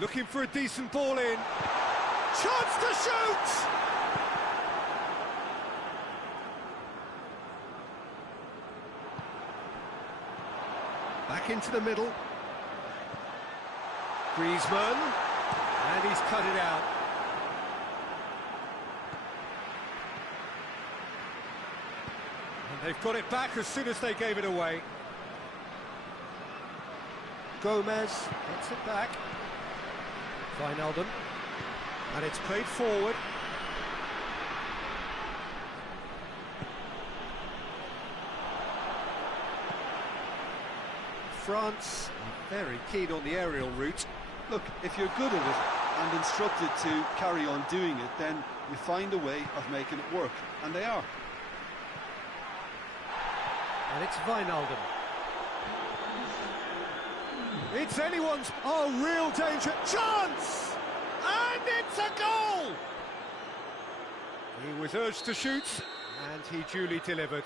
Looking for a decent ball in. Chance to shoot! Back into the middle. Griezmann. And he's cut it out. And they've got it back as soon as they gave it away. Gomez gets it back. Wijnaldum. And it's played forward. France are very keen on the aerial route. Look, if you're good at it and instructed to carry on doing it, then you find a way of making it work, and they are. And it's Wijnaldum. It's anyone's... Oh, real danger. Chance! And it's a goal! He was urged to shoot, and he duly delivered.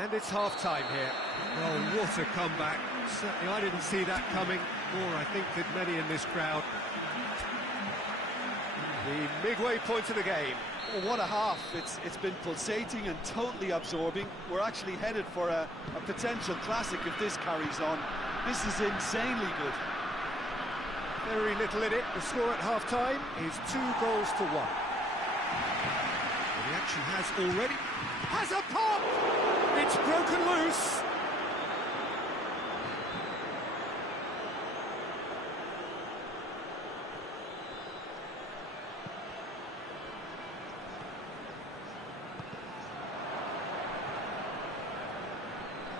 And it's half-time here. Oh, what a comeback. Certainly I didn't see that coming, nor I think did many in this crowd. The midway point of the game. Well, what a half. It's been pulsating and totally absorbing. We're actually headed for a potential classic if this carries on. This is insanely good. Very little in it. The score at half-time is 2-1. And he actually has already... Has a pop! It's broken loose.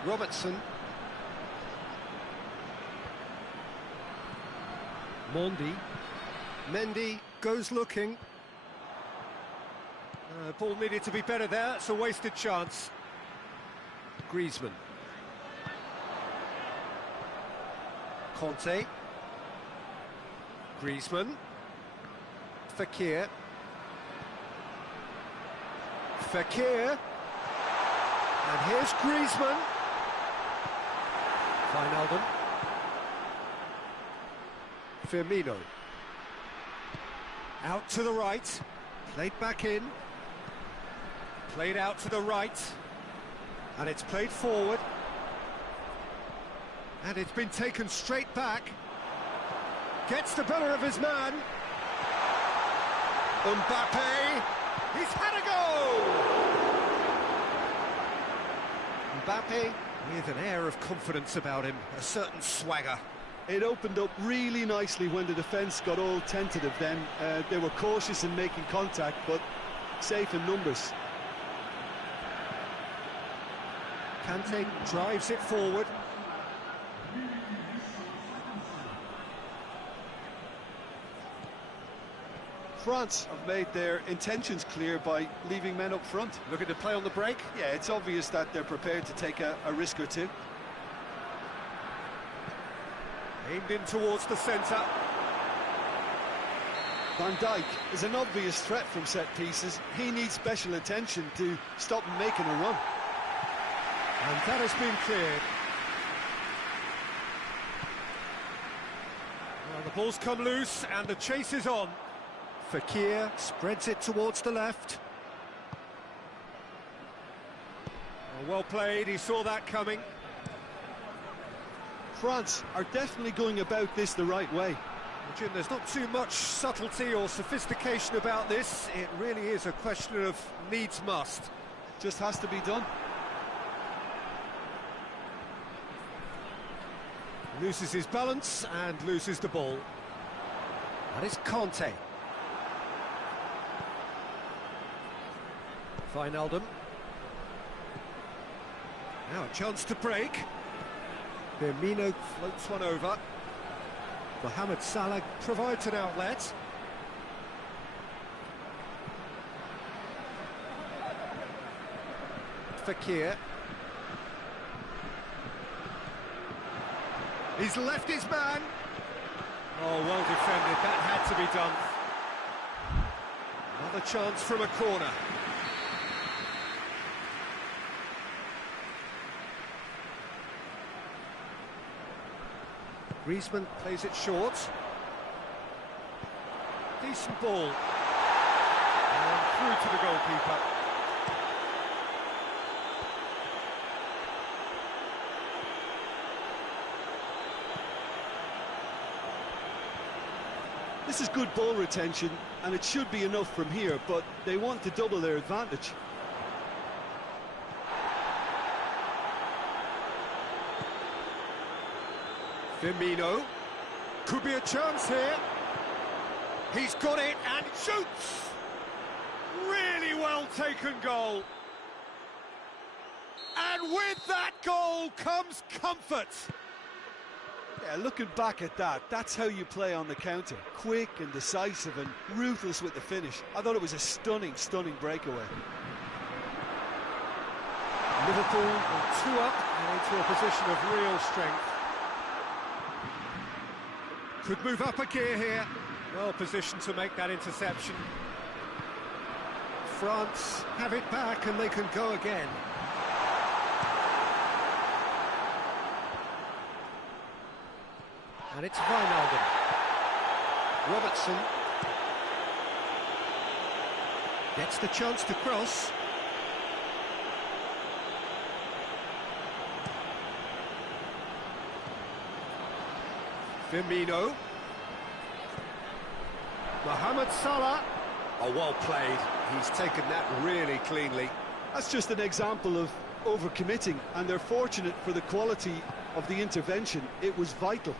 Robertson. Mendy goes looking. Ball needed to be better there. It's a wasted chance. Griezmann. Conte. Griezmann. Fekir. And here's Griezmann. Wijnaldum. Firmino. Out to the right. Played back in. Played out to the right. And it's played forward. And it's been taken straight back. Gets the better of his man. Mbappe. He's had a go! Mbappe with an air of confidence about him, a certain swagger. It opened up really nicely when the defence got all tentative then. They were cautious in making contact, but safe in numbers. Kante drives it forward. France have made their intentions clear by leaving men up front. Looking to play on the break. Yeah, it's obvious that they're prepared to take a risk or two. Aimed in towards the centre. Van Dijk is an obvious threat from set pieces. He needs special attention to stop him making a run. And that has been cleared. Well, the ball's come loose and the chase is on. Fekir spreads it towards the left. Well played, he saw that coming. France are definitely going about this the right way. Jim, there's not too much subtlety or sophistication about this. It really is a question of needs must. Just has to be done. Loses his balance and loses the ball. And it's Conte. Wijnaldum. Now a chance to break. Firmino floats one over. Mohamed Salah provides an outlet. Fekir. He's left his man. Oh, well defended. That had to be done. Another chance from a corner. Griezmann plays it short. Decent ball. And through to the goalkeeper. This is good ball retention, and it should be enough from here, but they want to double their advantage. Firmino. Could be a chance here. He's got it and shoots! Really well taken goal. And with that goal comes comfort. Yeah, looking back at that, that's how you play on the counter. Quick and decisive and ruthless with the finish. I thought it was a stunning, stunning breakaway. Liverpool are 2 up and into a position of real strength. Could move up a gear here. Well positioned to make that interception. France have it back and they can go again. And it's Wijnaldum. Robertson gets the chance to cross. Firmino. Mohamed Salah. Oh, well played. He's taken that really cleanly. That's just an example of overcommitting, and they're fortunate for the quality of the intervention. It was vital.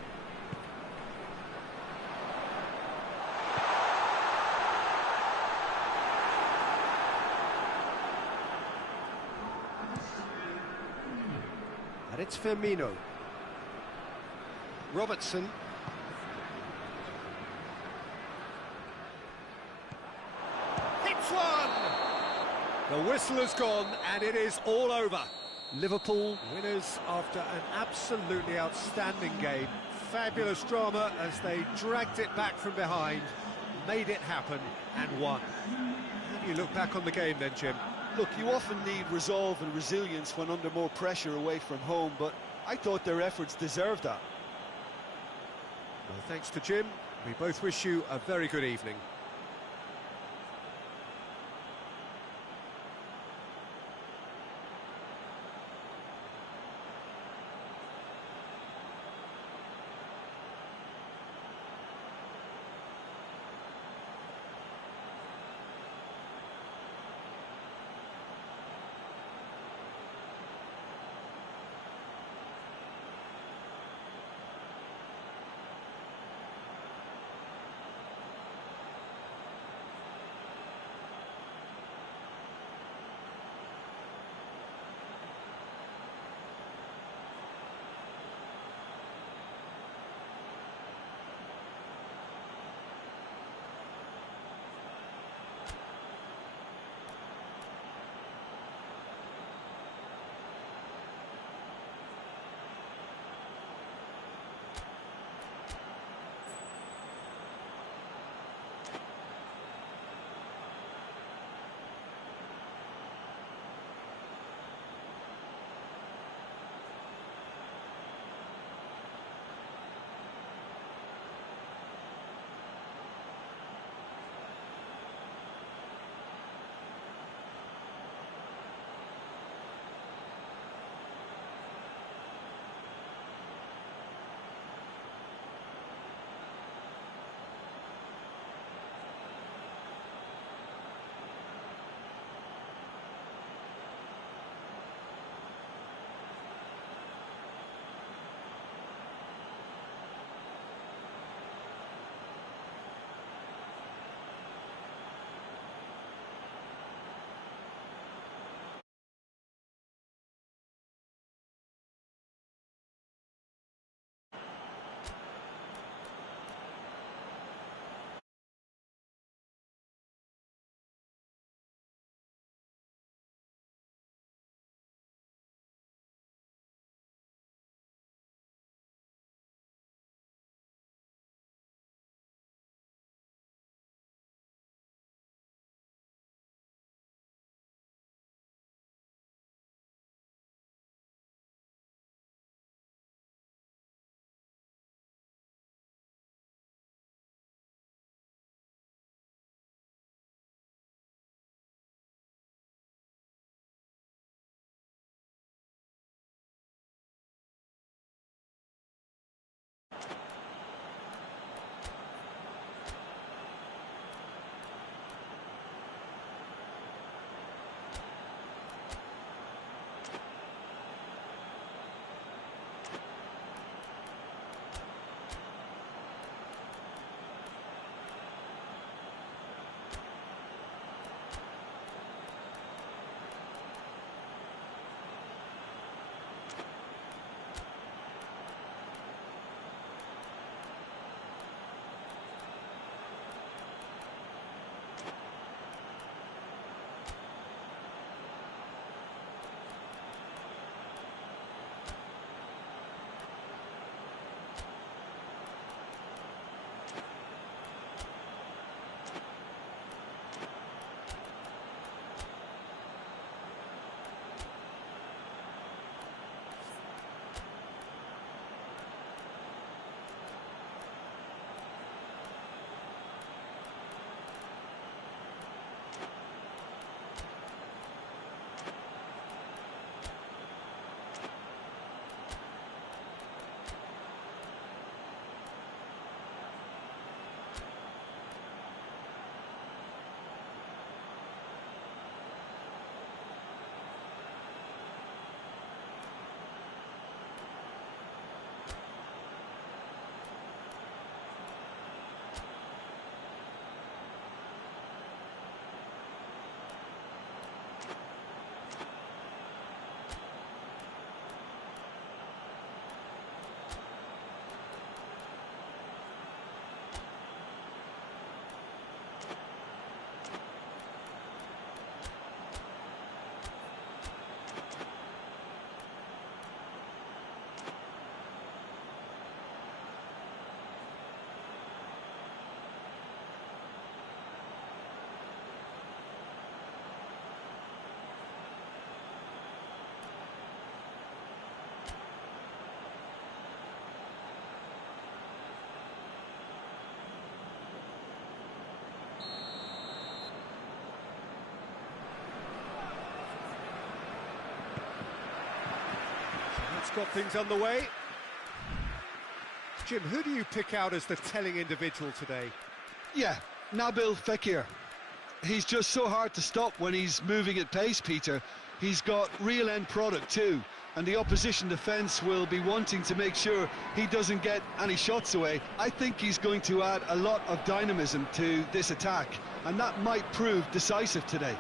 And it's Firmino. Robertson. Hits one! The whistle has gone and it is all over. Liverpool winners after an absolutely outstanding game. Fabulous drama as they dragged it back from behind, made it happen and won. How do you look back on the game then, Jim? Look, you often need resolve and resilience when under more pressure away from home, but I thought their efforts deserved that. Well, thanks to Jim. We both wish you a very good evening. got things underway. Jim, who do you pick out as the telling individual today? Yeah, Nabil Fekir. He's just so hard to stop when he's moving at pace, Peter. He's got real end product too, and the opposition defence will be wanting to make sure he doesn't get any shots away. I think he's going to add a lot of dynamism to this attack, and that might prove decisive today.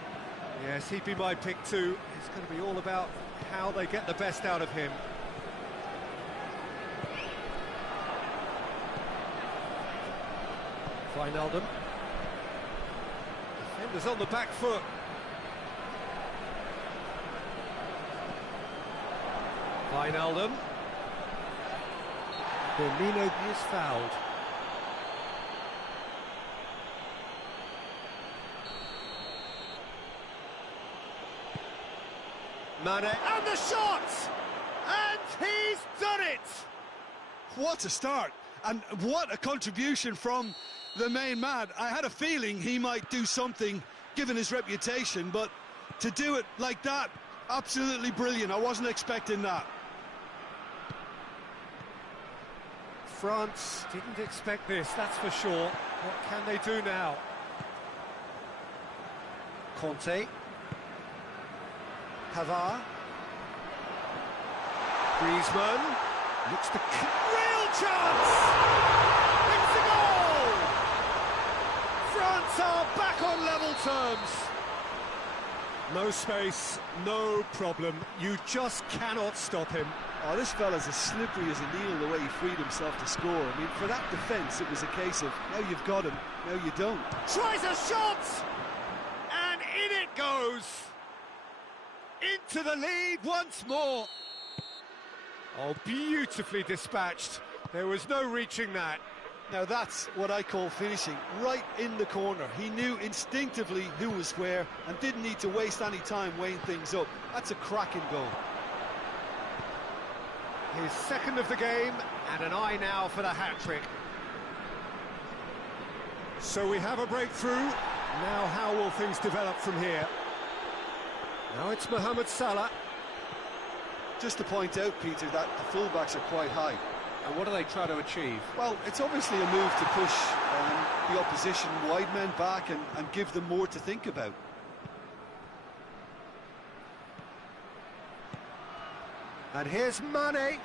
Yes, he'd be my pick too. It's going to be all about how they get the best out of him. Wijnaldum. Defenders on the back foot. Wijnaldum. Firmino is fouled. Mane, and the shot! And he's done it! What a start, and what a contribution from the main man. I had a feeling he might do something, given his reputation, but to do it like that, absolutely brilliant. I wasn't expecting that. France didn't expect this, that's for sure. What can they do now? Conte. Pavard. Griezmann. Looks the real chance! It's a goal! France are back on level terms. No space, no problem. You just cannot stop him. Oh, this fella's as slippery as a needle the way he freed himself to score. I mean, for that defence, it was a case of, now you've got him, now you don't. Tries a shot! And in it goes! Into the lead once more. Oh, beautifully dispatched. There was no reaching that. Now that's what I call finishing, right in the corner. He knew instinctively who was where and didn't need to waste any time weighing things up. That's a cracking goal. His second of the game, and an eye now for the hat-trick. So we have a breakthrough. Now how will things develop from here? Now it's Mohamed Salah. Just to point out, Peter, that the fullbacks are quite high. And what do they try to achieve? Well, it's obviously a move to push the opposition wide men back and give them more to think about. And here's Mane.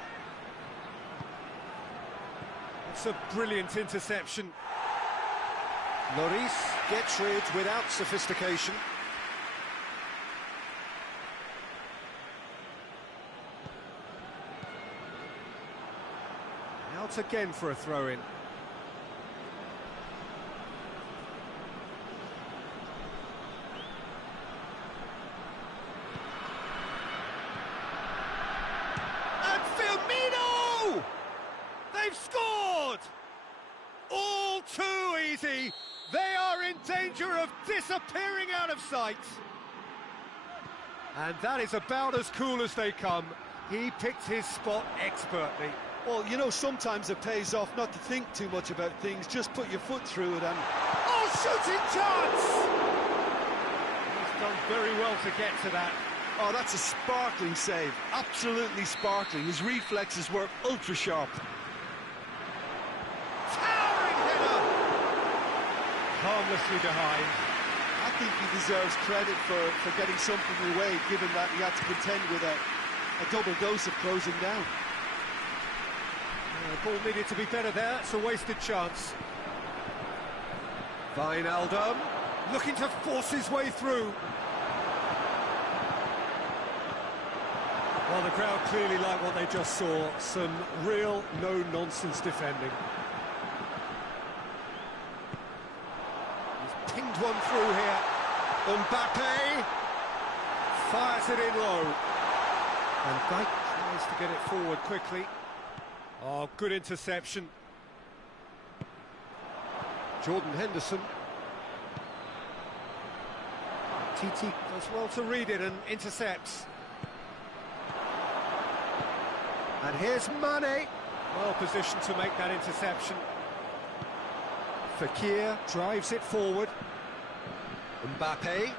It's a brilliant interception. Lloris gets rid without sophistication. Out again for a throw-in. And Firmino! They've scored! All too easy. They are in danger of disappearing out of sight. And that is about as cool as they come. He picked his spot expertly. Well, you know, sometimes it pays off not to think too much about things, just put your foot through it and... Oh, shooting chance! He's done very well to get to that. Oh, that's a sparkling save, absolutely sparkling. His reflexes were ultra-sharp. Towering header! Harmlessly behind. I think he deserves credit for getting something away, given that he had to contend with a double dose of closing down. The ball needed to be better there, it's a wasted chance. Wijnaldum looking to force his way through. Well, the crowd clearly like what they just saw. Some real no-nonsense defending. He's pinged one through here. Mbappe fires it in low. And Dyke tries to get it forward quickly. Oh, good interception. Jordan Henderson. TT does well to read it and intercepts. And here's Mane. Well positioned to make that interception. Fekir drives it forward. Mbappe.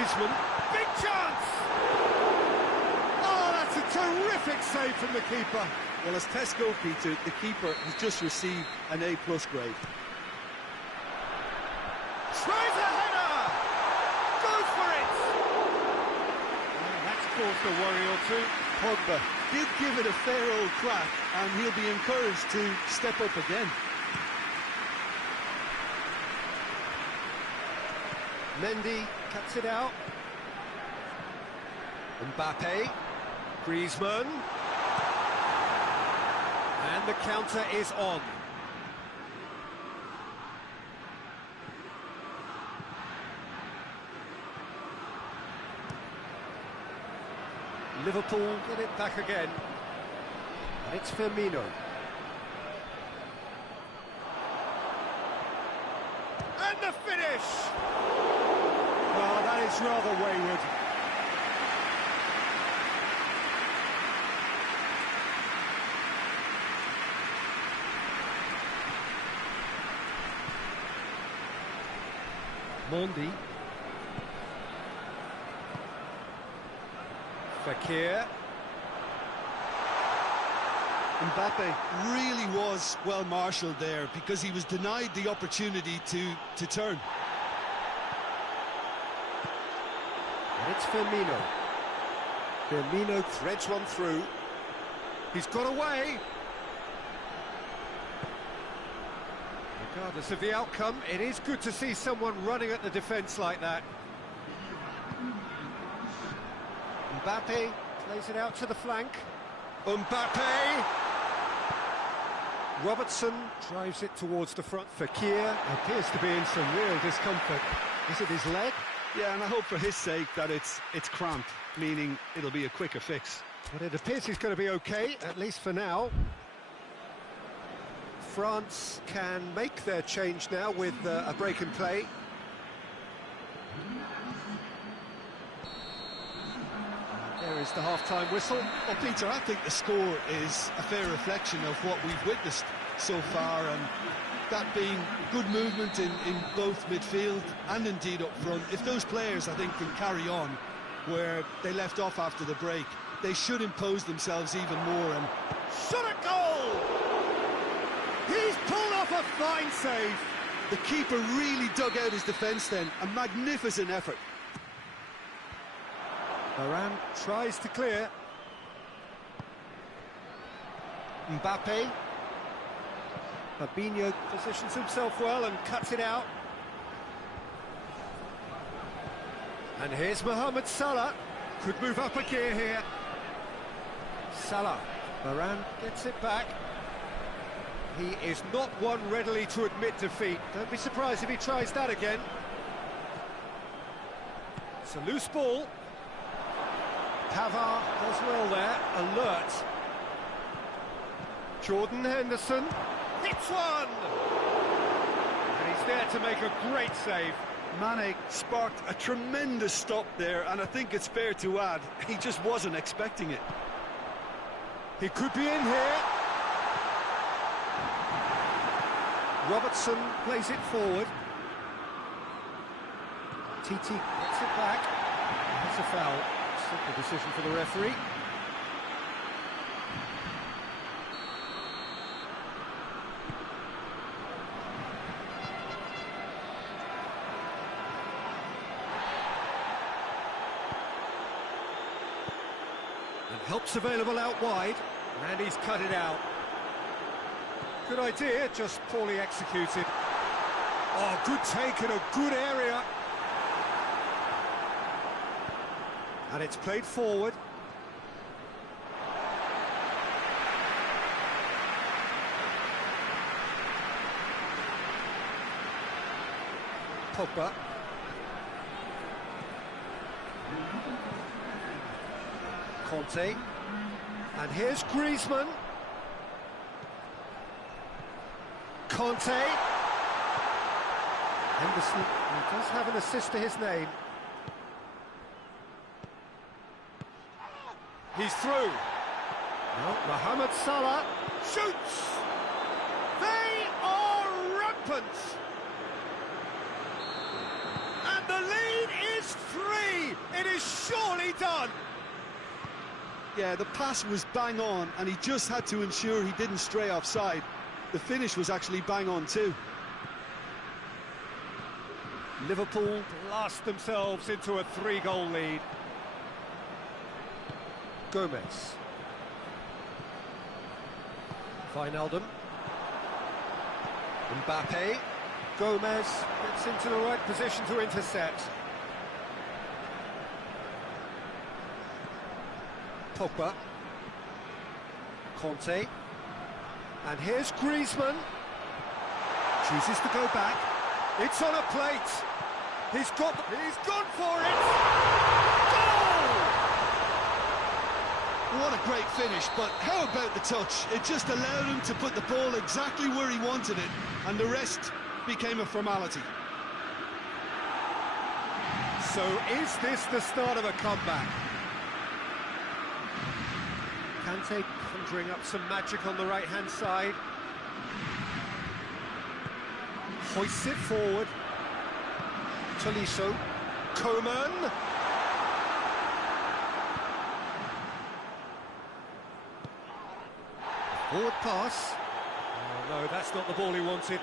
Griezmann. Big chance! Oh, that's a terrific save from the keeper. Well, as test goalkeeper, the keeper has just received an A+ grade. Tries a header! Goes for it! Oh, that's caused a worry or two. Pogba did give it a fair old crack, and he'll be encouraged to step up again. Mendy cuts it out. Mbappe, Griezmann. And the counter is on. Liverpool get it back again. And it's Firmino. And the finish! Well, that is rather wayward. Mondi. Fekir. Mbappe really was well marshalled there because he was denied the opportunity to turn. And it's Firmino. Firmino threads one through. He's got away. Regardless of the outcome, it is good to see someone running at the defence like that. Mbappe plays it out to the flank. Mbappe! Robertson drives it towards the front. Fekir appears to be in some real discomfort. Is it his leg? Yeah, and I hope for his sake that it's cramped, meaning it'll be a quicker fix. But it appears he's going to be okay, at least for now. France can make their change now with a break in play. There is the half-time whistle. Well, Peter, I think the score is a fair reflection of what we've witnessed so far, and that being good movement in both midfield and indeed up front. If those players, I think, can carry on where they left off after the break, they should impose themselves even more. And shot a goal! He's pulled off a fine save. The keeper really dug out his defence then. A magnificent effort. Varane tries to clear. Mbappe. Fabinho positions himself well and cuts it out. And here's Mohamed Salah. Could move up a gear here. Salah. Varane gets it back. He is not one readily to admit defeat. Don't be surprised if he tries that again. It's a loose ball. Pavard does well there, alert. Jordan Henderson hits one! And he's there to make a great save. Mane sparked a tremendous stop there, and I think it's fair to add, he just wasn't expecting it. He could be in here. Robertson plays it forward. Titi gets it back. That's a foul. Simple decision for the referee. And help's available out wide, and he's cut it out. Good idea, just poorly executed. Oh, good take in a good area. And it's played forward. Pogba. Conte. And here's Griezmann. Conte. Henderson, he does have an assist to his name. He's through. No, Mohamed Salah shoots. They are rampant. And the lead is Just free! It is surely done! Yeah, the pass was bang on, and he just had to ensure he didn't stray offside. The finish was actually bang on too. Liverpool blast themselves into a 3-goal lead. Gomez. Wijnaldum. Mbappe. Gomez gets into the right position to intercept. Pogba. Conte. And here's Griezmann. Chooses to go back. It's on a plate. He's gone for it. Goal! What a great finish, but how about the touch? It just allowed him to put the ball exactly where he wanted it, and the rest became a formality. So is this the start of a comeback? Kante conjuring up some magic on the right-hand side. Hoists it forward. Tolisso. Coman. Forward pass. Oh, no, that's not the ball he wanted.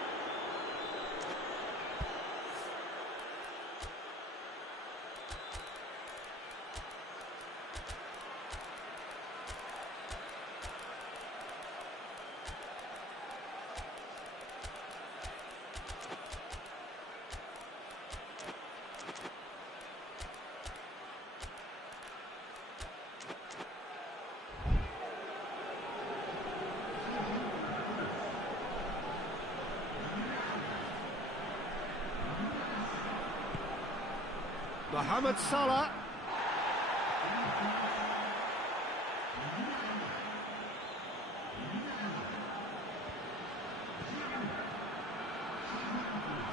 Mohamed Salah.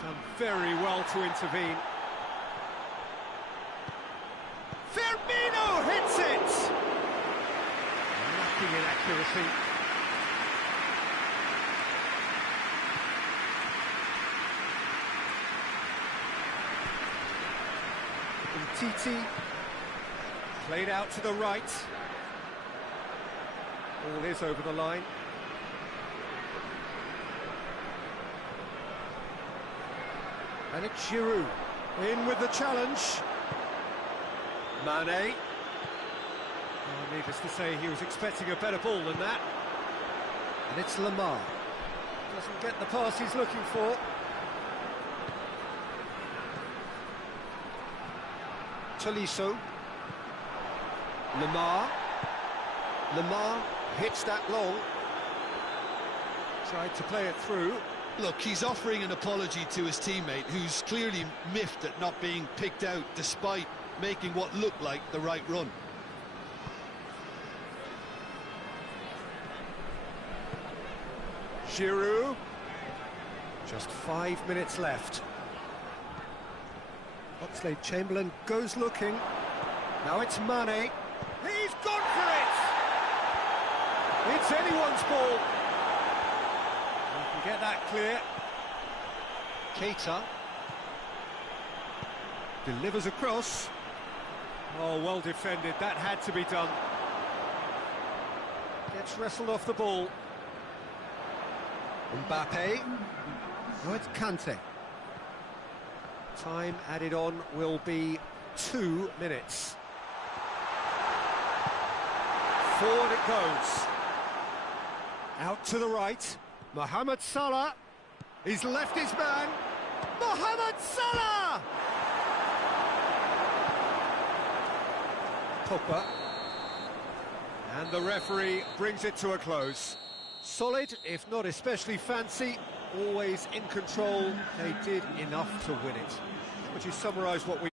Done very well to intervene. Firmino hits it! Lacking in accuracy. Titi, played out to the right. Ball is over the line. And it's Giroud, in with the challenge. Mane. Oh, needless to say, he was expecting a better ball than that. And it's Lamar. Doesn't get the pass he's looking for. Tolisso. Lamar hits that long. Tried to play it through. Look, he's offering an apology to his teammate, who's clearly miffed at not being picked out despite making what looked like the right run. Giroud. Just 5 minutes left. Oxlade-Chamberlain goes looking. Now it's Mane. He's gone for it! It's anyone's ball. You can get that clear. Keita. Delivers across. Oh, well defended. That had to be done. Gets wrestled off the ball. Mbappe. Now it's Kante. Time added on will be 2 minutes. Forward it goes. Out to the right. Mohamed Salah. He's left his man. Mohamed Salah! Pogba. And the referee brings it to a close. Solid, if not especially fancy. Always in control. They did enough to win it. Would you summarise what we...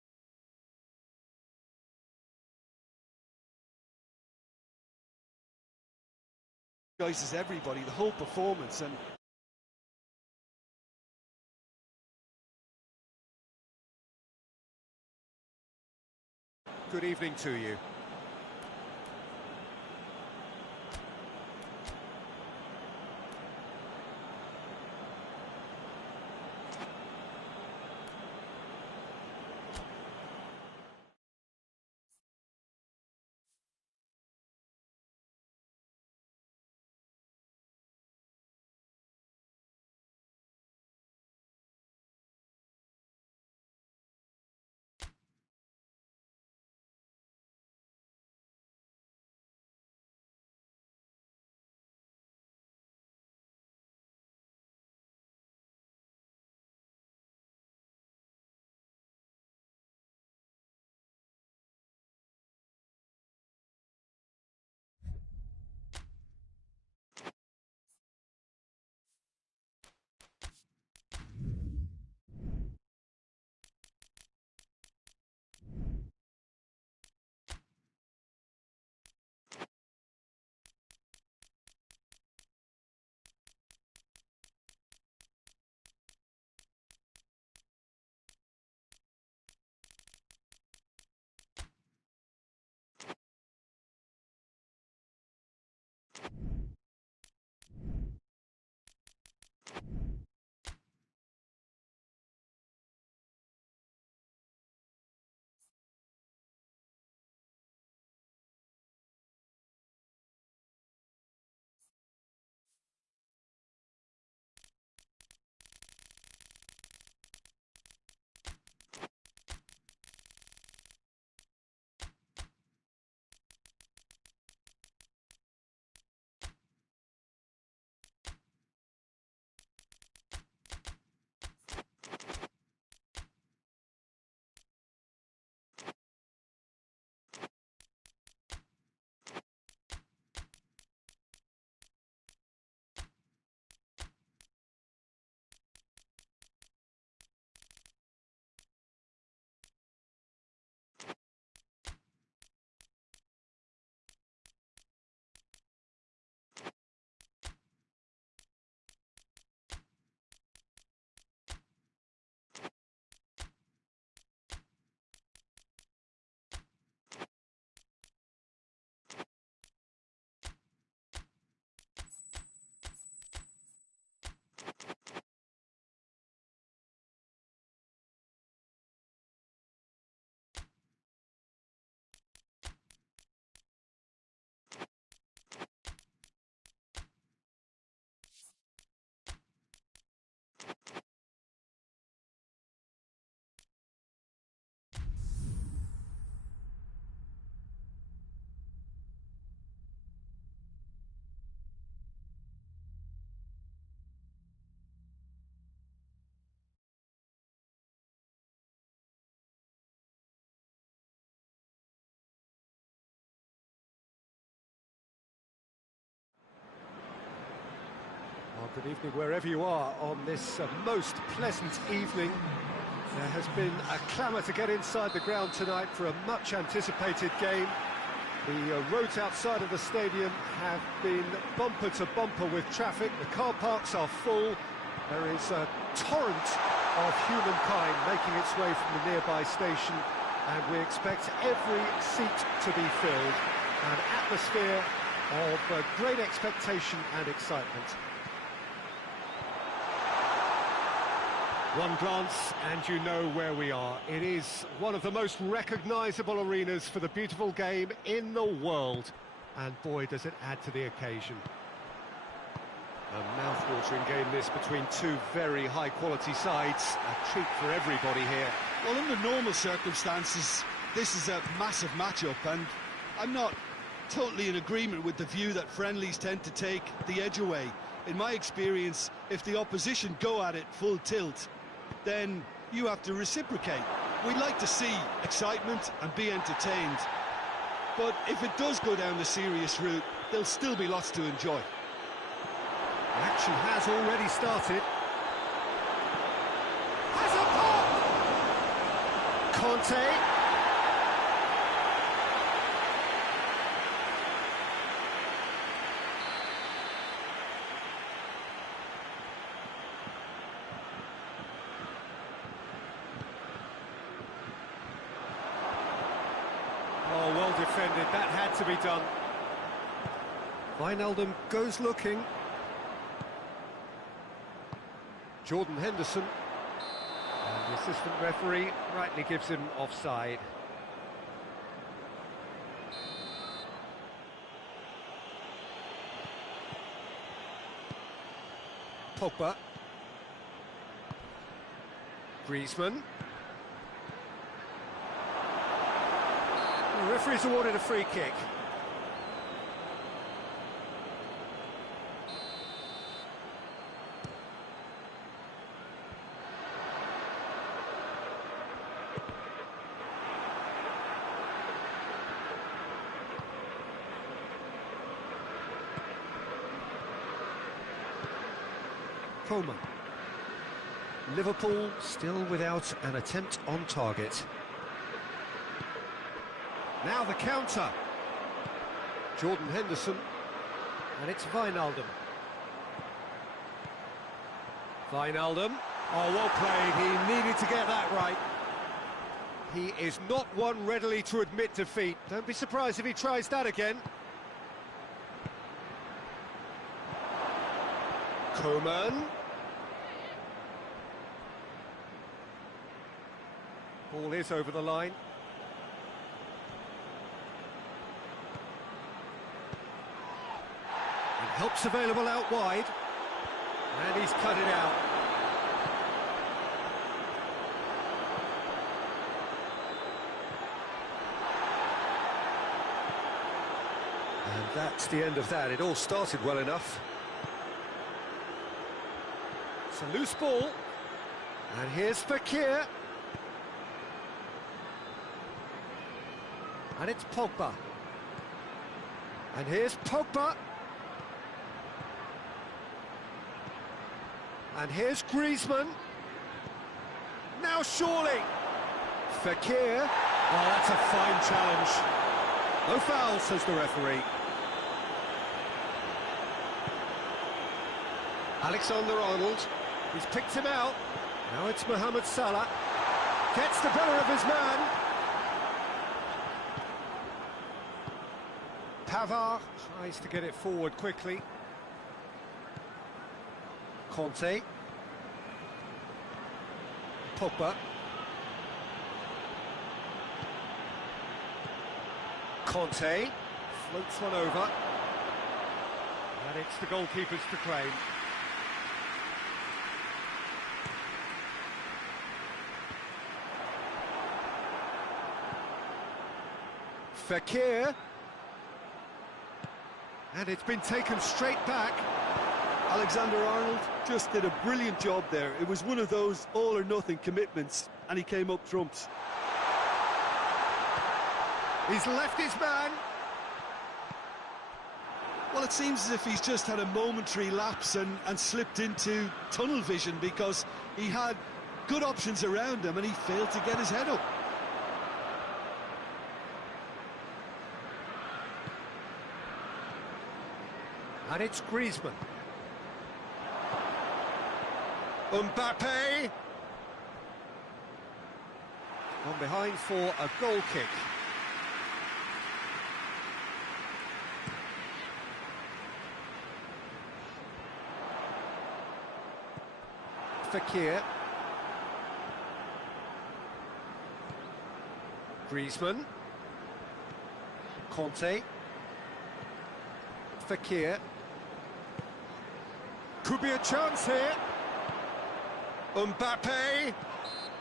Guys, everybody, the whole performance, and Good evening to you. Well, good evening wherever you are on this most pleasant evening. There has been a clamour to get inside the ground tonight for a much-anticipated game. The roads outside of the stadium have been bumper to bumper with traffic. The car parks are full. There is a torrent of humankind making its way from the nearby station, and we expect every seat to be filled. An atmosphere of great expectation and excitement. One glance and you know where we are. It is one of the most recognisable arenas for the beautiful game in the world. And boy, does it add to the occasion. A mouth-watering game this between two very high-quality sides. A treat for everybody here. Well, under normal circumstances, this is a massive matchup, and I'm not totally in agreement with the view that friendlies tend to take the edge away. In my experience, if the opposition go at it full tilt, then you have to reciprocate. We'd like to see excitement and be entertained, but if it does go down the serious route, there'll still be lots to enjoy. The action has already started. Has a pop! Conte. Oh, well defended, that had to be done. Wijnaldum goes looking. Jordan Henderson. And the assistant referee rightly gives him offside. Pogba. Griezmann. The referee's awarded a free kick. Coman. Liverpool still without an attempt on target. Now the counter. Jordan Henderson. And it's Wijnaldum. Wijnaldum. Oh, well played. He needed to get that right. He is not one readily to admit defeat. Don't be surprised if he tries that again. Coman. Ball is over the line. And help's available out wide. And he's cut it out. And that's the end of that. It all started well enough. It's a loose ball. And here's Fekir. And it's Pogba. And here's Pogba. And here's Griezmann. Now surely. Fekir. Oh, that's a fine challenge. No foul, says the referee. Alexander-Arnold. He's picked him out. Now it's Mohamed Salah. Gets the better of his man. Pavard tries to get it forward quickly. Conte. Pogba. Conte floats one over. And it's the goalkeeper's to claim. Fekir. And it's been taken straight back. Alexander-Arnold just did a brilliant job there. It was one of those all-or-nothing commitments, and he came up trumps. He's left his man. Well, it seems as if he's just had a momentary lapse and slipped into tunnel vision, because he had good options around him and he failed to get his head up. And it's Griezmann. Mbappe. On behind for a goal kick. Fekir. Griezmann. Conte. Fekir. Could be a chance here. Mbappe.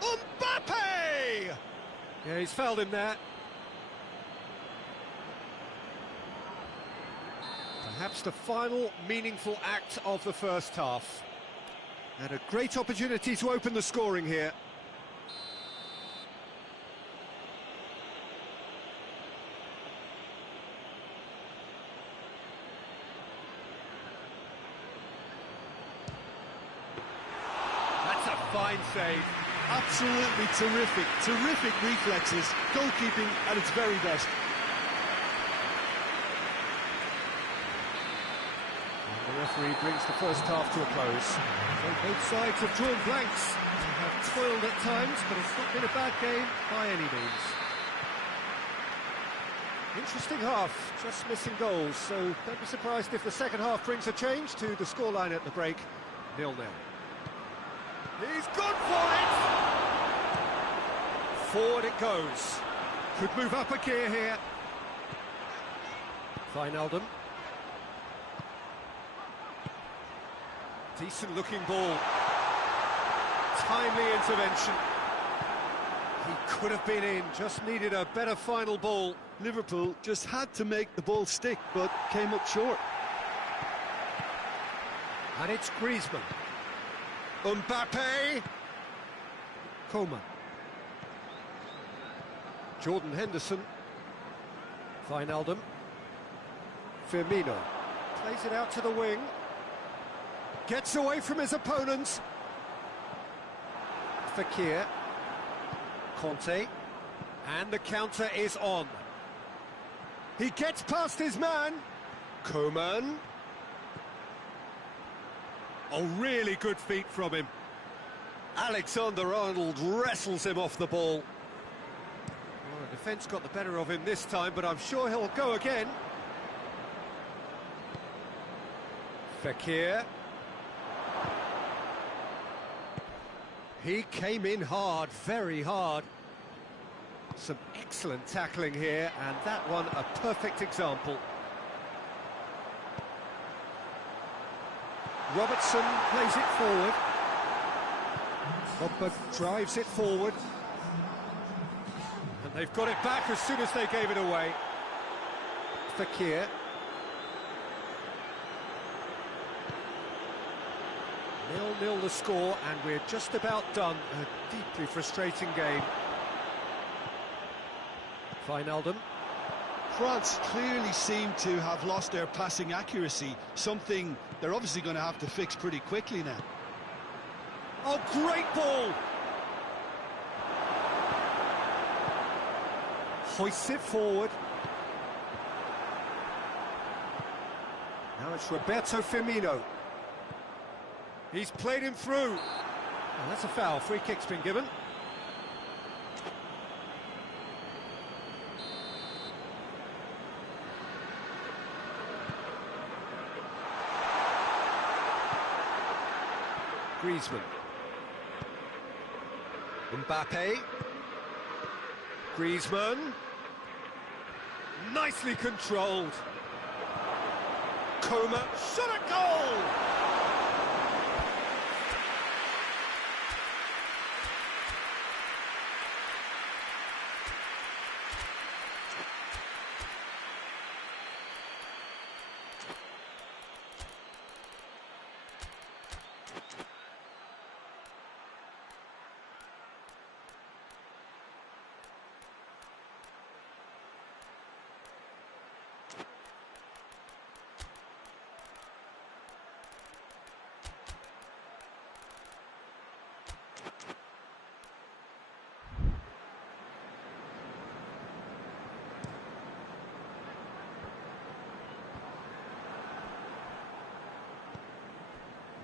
Mbappe! Yeah, he's fouled him there. Perhaps the final meaningful act of the first half. And a great opportunity to open the scoring here. That's a fine save. Absolutely terrific, terrific reflexes, goalkeeping at its very best. And the referee brings the first half to a close. So both sides have drawn blanks. They have toiled at times, but it's not been a bad game by any means. Interesting half, just missing goals, so don't be surprised if the second half brings a change to the scoreline at the break. 0-0. He's gone for it! Forward it goes. Could move up a gear here. Wijnaldum. Decent looking ball. Timely intervention. He could have been in, just needed a better final ball. Liverpool just had to make the ball stick, but came up short. And it's Griezmann. Mbappe. Coman. Jordan Henderson. Wijnaldum. Firmino. Plays it out to the wing. Gets away from his opponents. Fekir. Conte. And the counter is on. He gets past his man. Coman. Oh, really good feet from him. Alexander-Arnold wrestles him off the ball. Well, the defence got the better of him this time, but I'm sure he'll go again. Fekir. He came in hard, very hard. Some excellent tackling here, and that one a perfect example. Robertson plays it forward. Pogba drives it forward. And they've got it back as soon as they gave it away. Fekir. 0-0 the score, and we're just about done. A deeply frustrating game. Wijnaldum. France clearly seem to have lost their passing accuracy, something they're obviously going to have to fix pretty quickly now. Oh, great ball! Hoists it forward. Now it's Roberto Firmino. He's played him through. Oh, that's a foul. Free kick's been given. Griezmann. Mbappe. Griezmann. Nicely controlled. Coman. Shot a goal!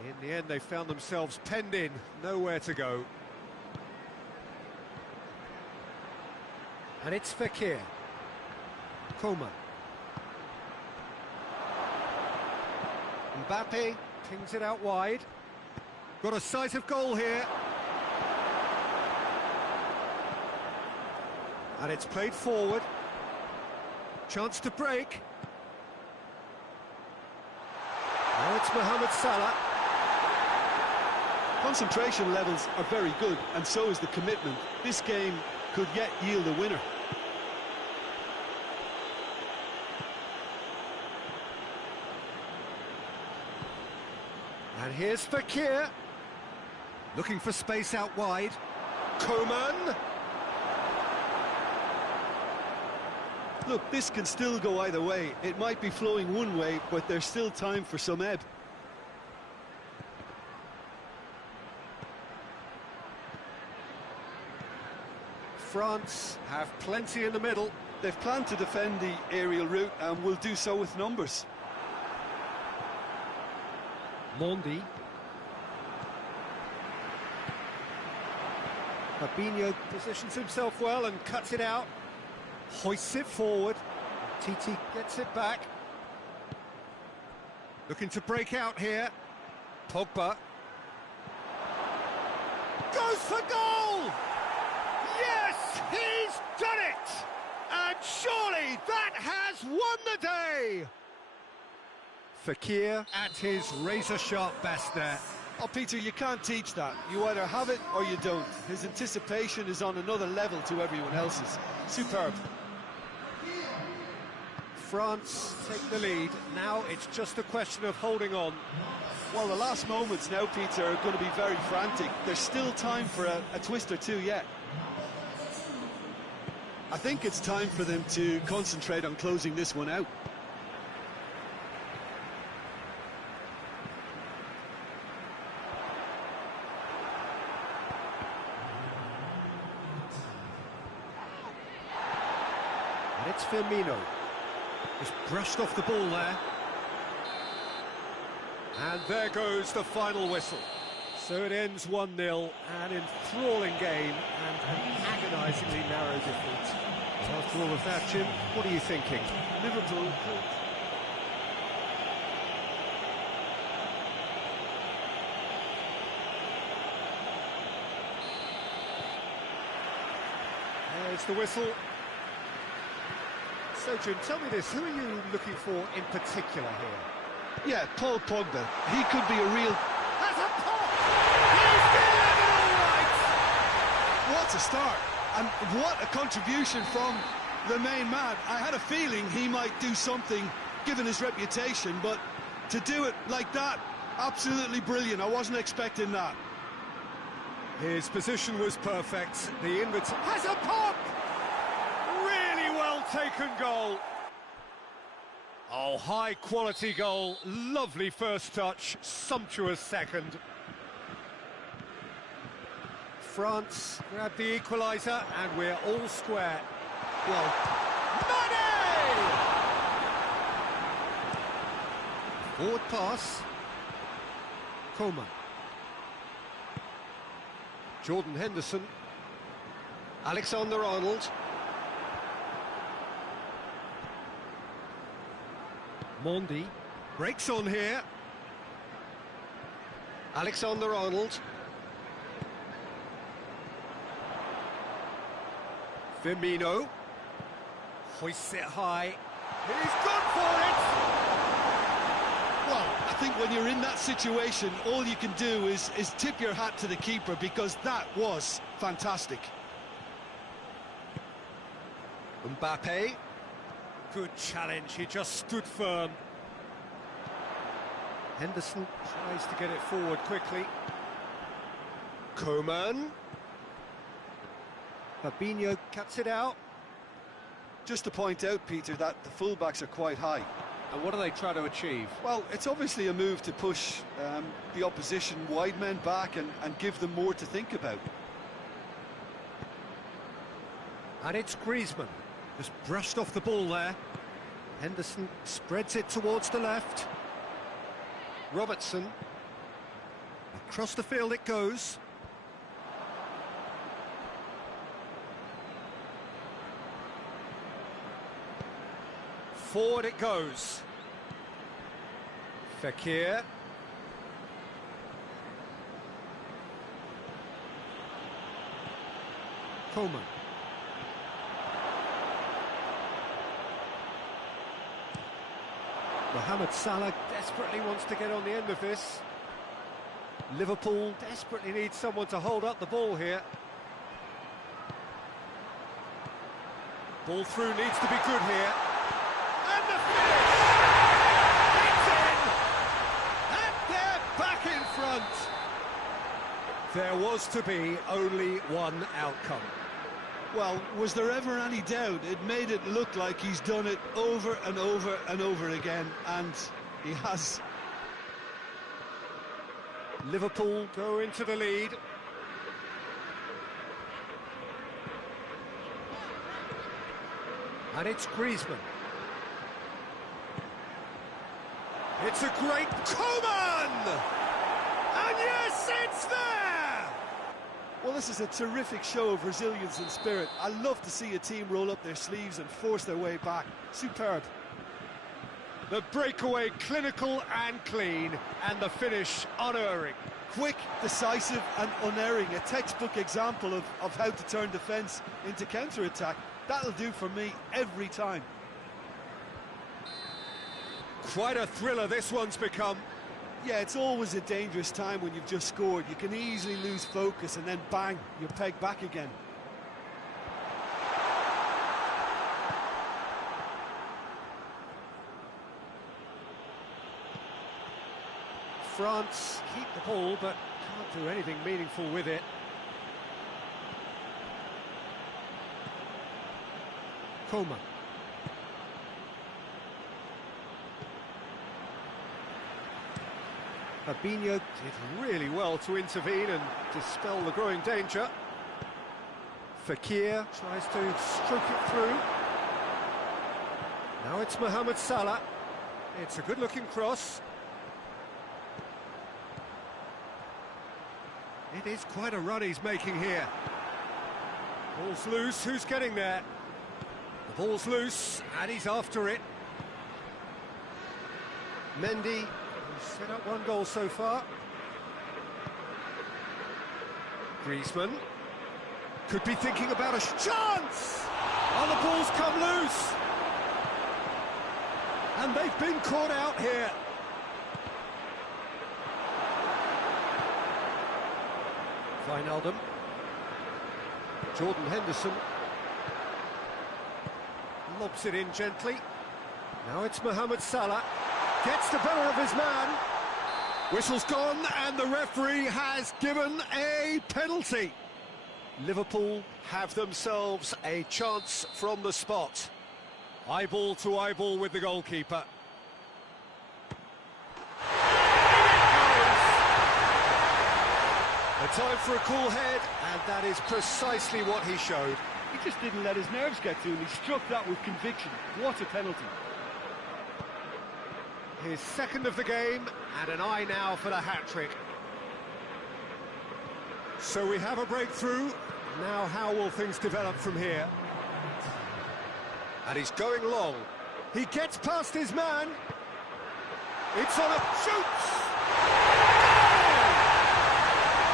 In the end, they found themselves penned in, nowhere to go. And it's Fekir. Coman. Mbappe pings it out wide. Got a sight of goal here. And it's played forward. Chance to break. Now it's Mohamed Salah. Concentration levels are very good, and so is the commitment. This game could yet yield a winner. And here's Fekir. Looking for space out wide. Coman. Look, this can still go either way. It might be flowing one way, but there's still time for some ebb. France have plenty in the middle. They've planned to defend the aerial route and will do so with numbers. Mondi. Fabinho positions himself well and cuts it out. Hoists it forward. Titi gets it back. Looking to break out here. Pogba. Goes for goal! Yes, he's done it! And surely that has won the day! Fekir at his razor-sharp best there. Oh, Peter, you can't teach that. You either have it or you don't. His anticipation is on another level to everyone else's. Superb. France take the lead. Now it's just a question of holding on. Well, the last moments now, Peter, are going to be very frantic. There's still time for a twist or two yet. I think it's time for them to concentrate on closing this one out. And it's Firmino. Just brushed off the ball there. And there goes the final whistle. So it ends 1-0, an enthralling game and an agonisingly narrow defeat. After all of that, Jim, what are you thinking? Liverpool. There's the whistle. So, Jim, tell me this, who are you looking for in particular here? Yeah, Paul Pogba. He could be a real... That's a pop! He's delivered all right! What a start! And what a contribution from the main man. I had a feeling he might do something, given his reputation, but to do it like that, absolutely brilliant. I wasn't expecting that. His position was perfect. The invitation has a pop! Really well taken goal. Oh, high quality goal. Lovely first touch, sumptuous second. France grab the equaliser and we're all square. Well, Mane! Forward pass. Coman. Jordan Henderson. Alexander-Arnold. Mondi breaks on here. Alexander-Arnold. Firmino hoists it high. He's gone for it! Well, I think when you're in that situation, all you can do is tip your hat to the keeper, because that was fantastic. Mbappe. Good challenge, he just stood firm. Henderson tries to get it forward quickly. Coman. Fabinho cuts it out. Just to point out, Peter, that the fullbacks are quite high. And what do they try to achieve? Well, it's obviously a move to push the opposition wide men back and give them more to think about. And it's Griezmann. Just brushed off the ball there. Henderson spreads it towards the left. Robertson. Across the field it goes. Forward it goes. Fekir. Coleman. Mohamed Salah desperately wants to get on the end of this. Liverpool desperately needs someone to hold up the ball here. Ball through needs to be good here. And the finish! It's in! And they're back in front! There was to be only one outcome. Well, was there ever any doubt? It made it look like he's done it over and over and over again, and he has. Liverpool go into the lead. And it's Griezmann. It's a great Coman! And yes, it's there! Well, this is a terrific show of resilience and spirit. I love to see a team roll up their sleeves and force their way back. Superb. The breakaway clinical and clean, and the finish unerring. Quick, decisive and unerring. A textbook example of how to turn defence into counter-attack. That'll do for me every time. Quite a thriller this one's become. Yeah, it's always a dangerous time when you've just scored. You can easily lose focus and then bang, you're pegged back again. France keep the ball, but can't do anything meaningful with it. Coman. Fabinho did really well to intervene and dispel the growing danger. Fekir tries to stroke it through. Now it's Mohamed Salah. It's a good-looking cross. It is quite a run he's making here. Ball's loose, who's getting there? The ball's loose, and he's after it. Mendy, who's set up one goal so far. Griezmann could be thinking about a chance! Oh, the ball's come loose! And they've been caught out here. Wijnaldum. Jordan Henderson lobs it in gently. Now it's Mohamed Salah. Gets the better of his man. Whistle's gone and the referee has given a penalty. Liverpool have themselves a chance from the spot. Eyeball to eyeball with the goalkeeper. A time for a cool head, and that is precisely what he showed. He just didn't let his nerves get to him. He struck that with conviction. What a penalty. His second of the game, and an eye now for the hat-trick. So we have a breakthrough. Now how will things develop from here? And he's going long. He gets past his man. It's on a shoots!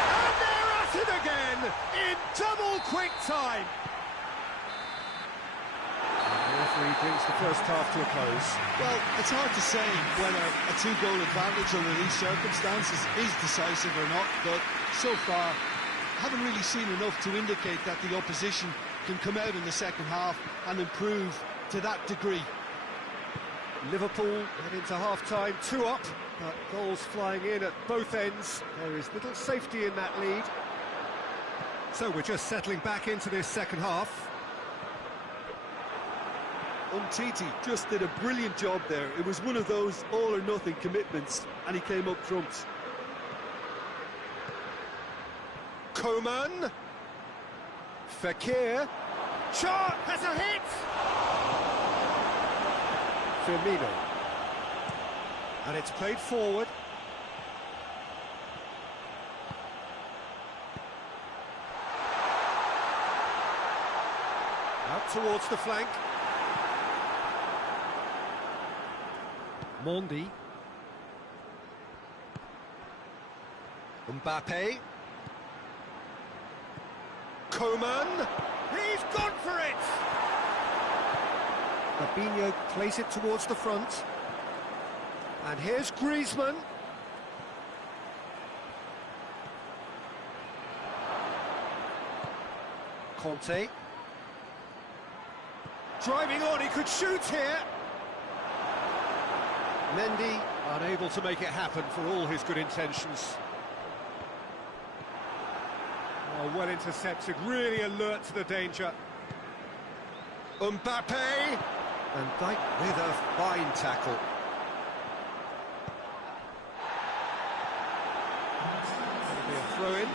And they're at it again in double quick time. The referee brings the first half to a close. Well, it's hard to say whether a two-goal advantage under these circumstances is decisive or not, but so far, I haven't really seen enough to indicate that the opposition can come out in the second half and improve to that degree. Liverpool head into half-time, 2 up, but goals flying in at both ends. There is little safety in that lead. So we're just settling back into this second half. Umtiti just did a brilliant job there. It was one of those all-or-nothing commitments, and he came up trumps. Coman. Fekir. Shot has a hit! Firmino. And it's played forward. up towards the flank. Mondi. Mbappe. Coman. He's gone for it! Fabinho plays it towards the front. And here's Griezmann. Conte. Driving on, he could shoot here. Mendy unable to make it happen for all his good intentions. Oh, well intercepted, really alert to the danger. Mbappe! And Dijk with a fine tackle. It'll be a throw-in.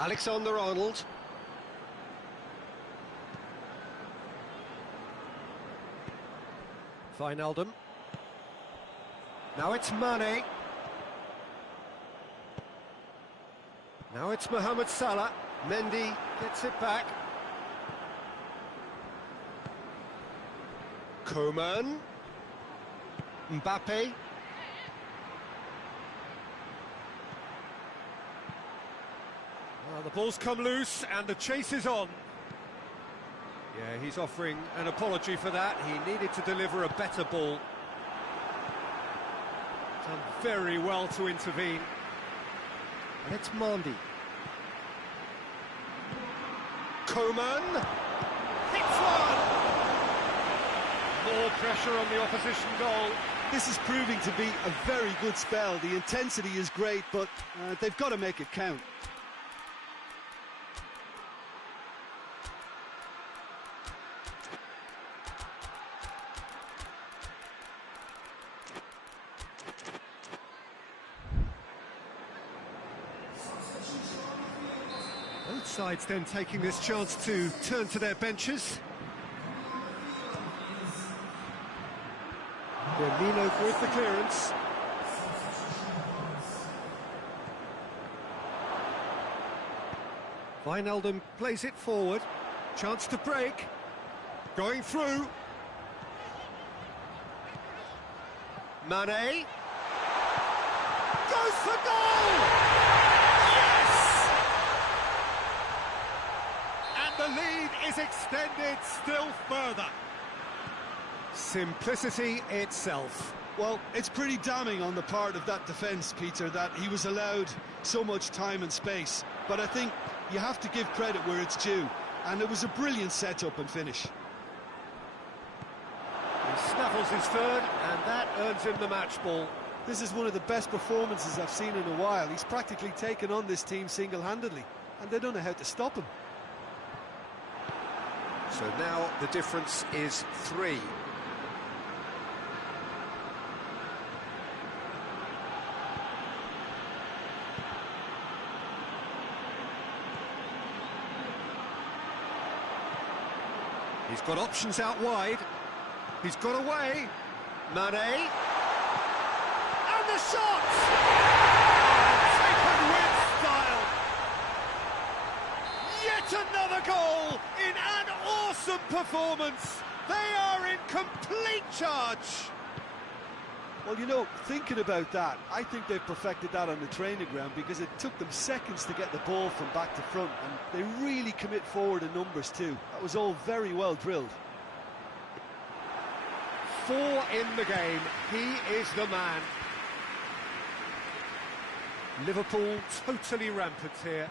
Alexander-Arnold. Wijnaldum. Now it's Mane. Now it's Mohamed Salah. Mendy gets it back. Coman. Mbappe. Well, the ball's come loose and the chase is on. Yeah, he's offering an apology for that. He needed to deliver a better ball. Done very well to intervene. And it's Mondi. Coman. Hits one! More pressure on the opposition goal. This is proving to be a very good spell. The intensity is great, but they've got to make it count. Both sides then taking this chance to turn to their benches. Firmino with the clearance. Wijnaldum plays it forward. Chance to break. Going through. Mane. Goes for goal! Yes! And the lead is extended still further. Simplicity itself. Well, it's pretty damning on the part of that defence, Peter, that he was allowed so much time and space. But I think you have to give credit where it's due, and it was a brilliant setup and finish. He snaffles his third, and that earns him the match ball. This is one of the best performances I've seen in a while. He's practically taken on this team single-handedly, and they don't know how to stop him. So now the difference is 3. He's got options out wide. He's got away. Mane. And the shot! Taken with style. Yet another goal in an awesome performance. They are in complete charge. Well, you know, thinking about that, I think they've perfected that on the training ground because it took them seconds to get the ball from back to front, and they really commit forward in numbers too. That was all very well drilled. 4 in the game. He is the man. Liverpool totally rampant here.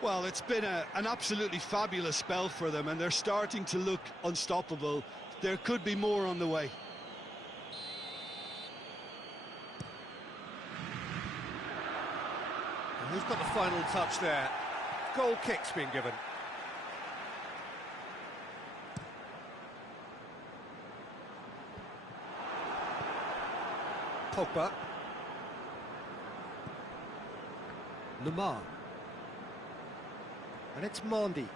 Well, it's been an absolutely fabulous spell for them, and they're starting to look unstoppable. There could be more on the way. And who's got the final touch there? Goal kick's been given. Pogba. Lamar. And it's Mondi.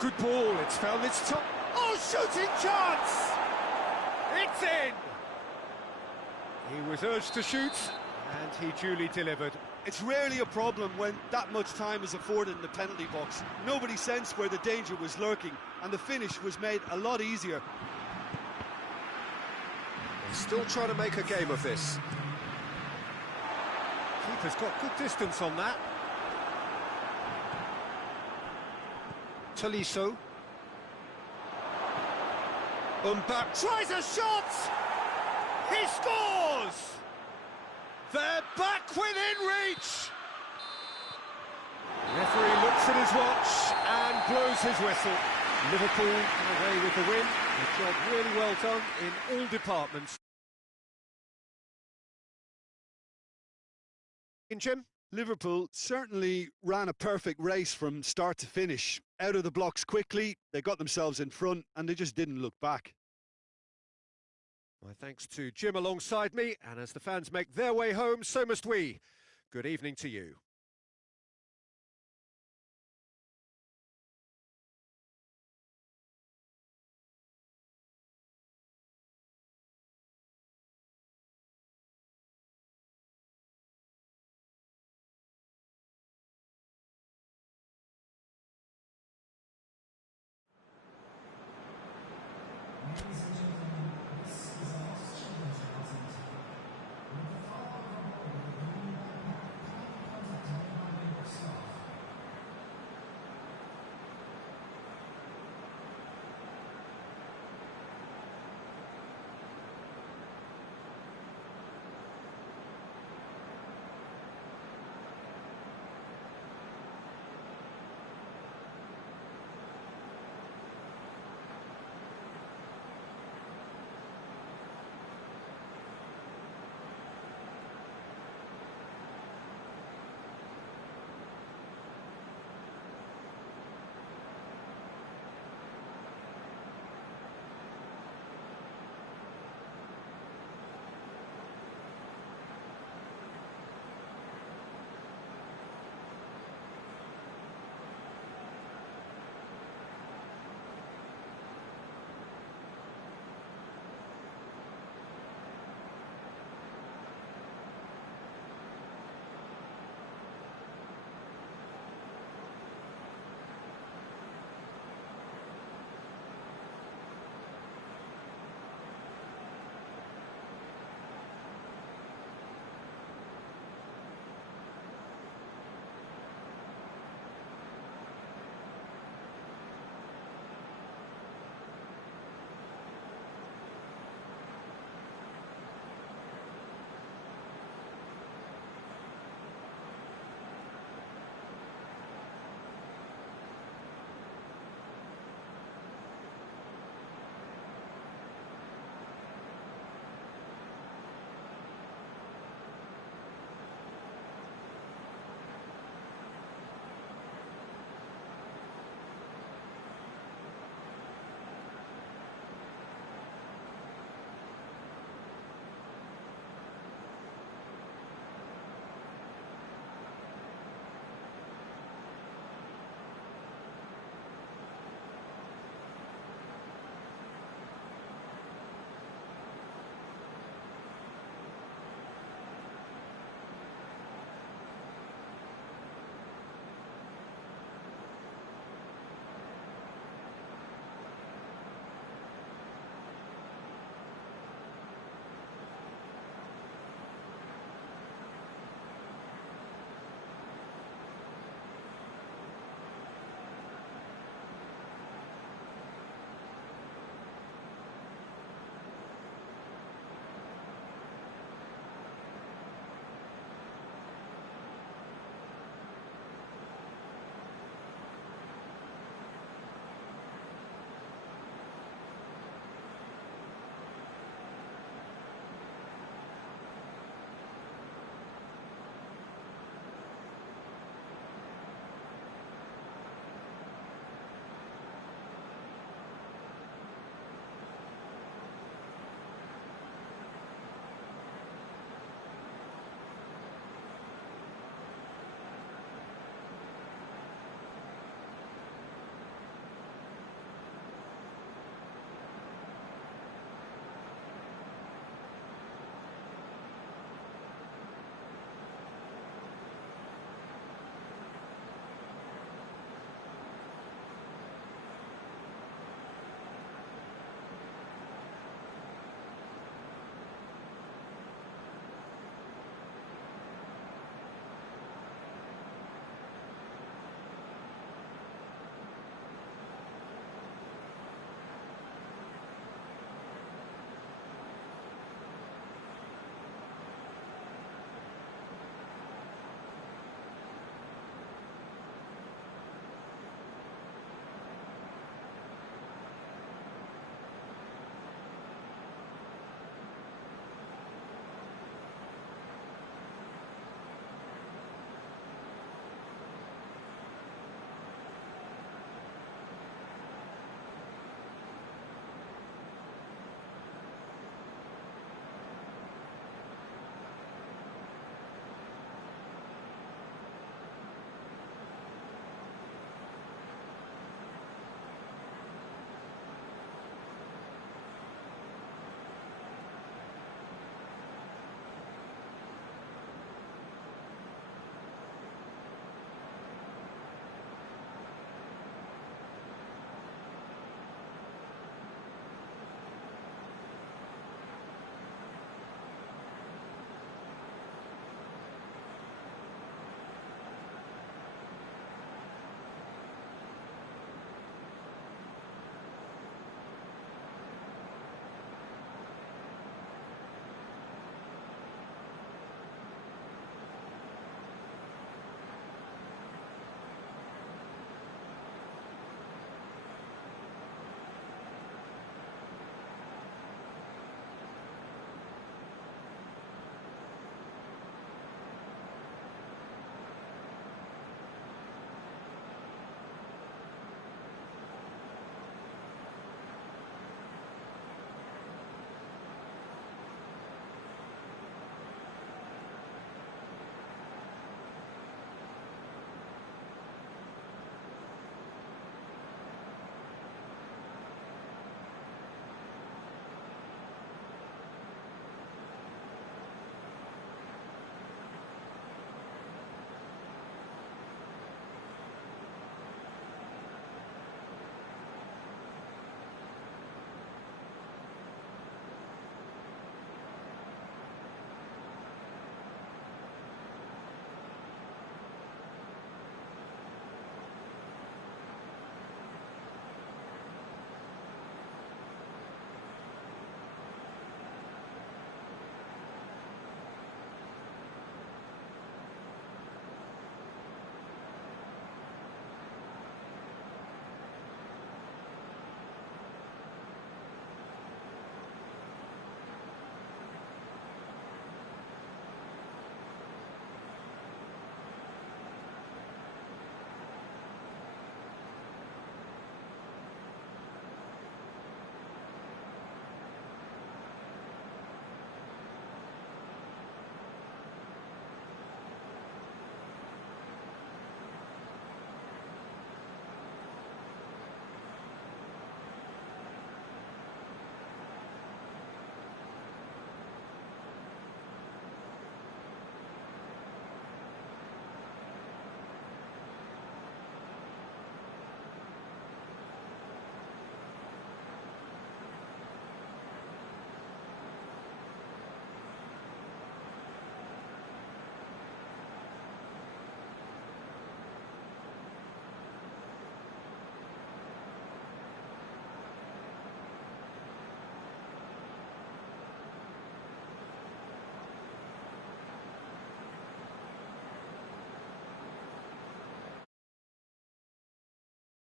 Good ball, it's found its top. Oh, shooting chance! It's in! He was urged to shoot, and he duly delivered. It's rarely a problem when that much time is afforded in the penalty box. Nobody sensed where the danger was lurking, and the finish was made a lot easier. He's still trying to make a game of this. Keeper's got good distance on that. Tolisso. Mbappe tries a shot! He scores! They're back within reach! The referee looks at his watch and blows his whistle. Liverpool away with the win. A job really well done in all departments. Jim? Liverpool certainly ran a perfect race from start to finish. Out of the blocks quickly, they got themselves in front, and they just didn't look back. My thanks to Jim alongside me, and as the fans make their way home, so must we. Good evening to you.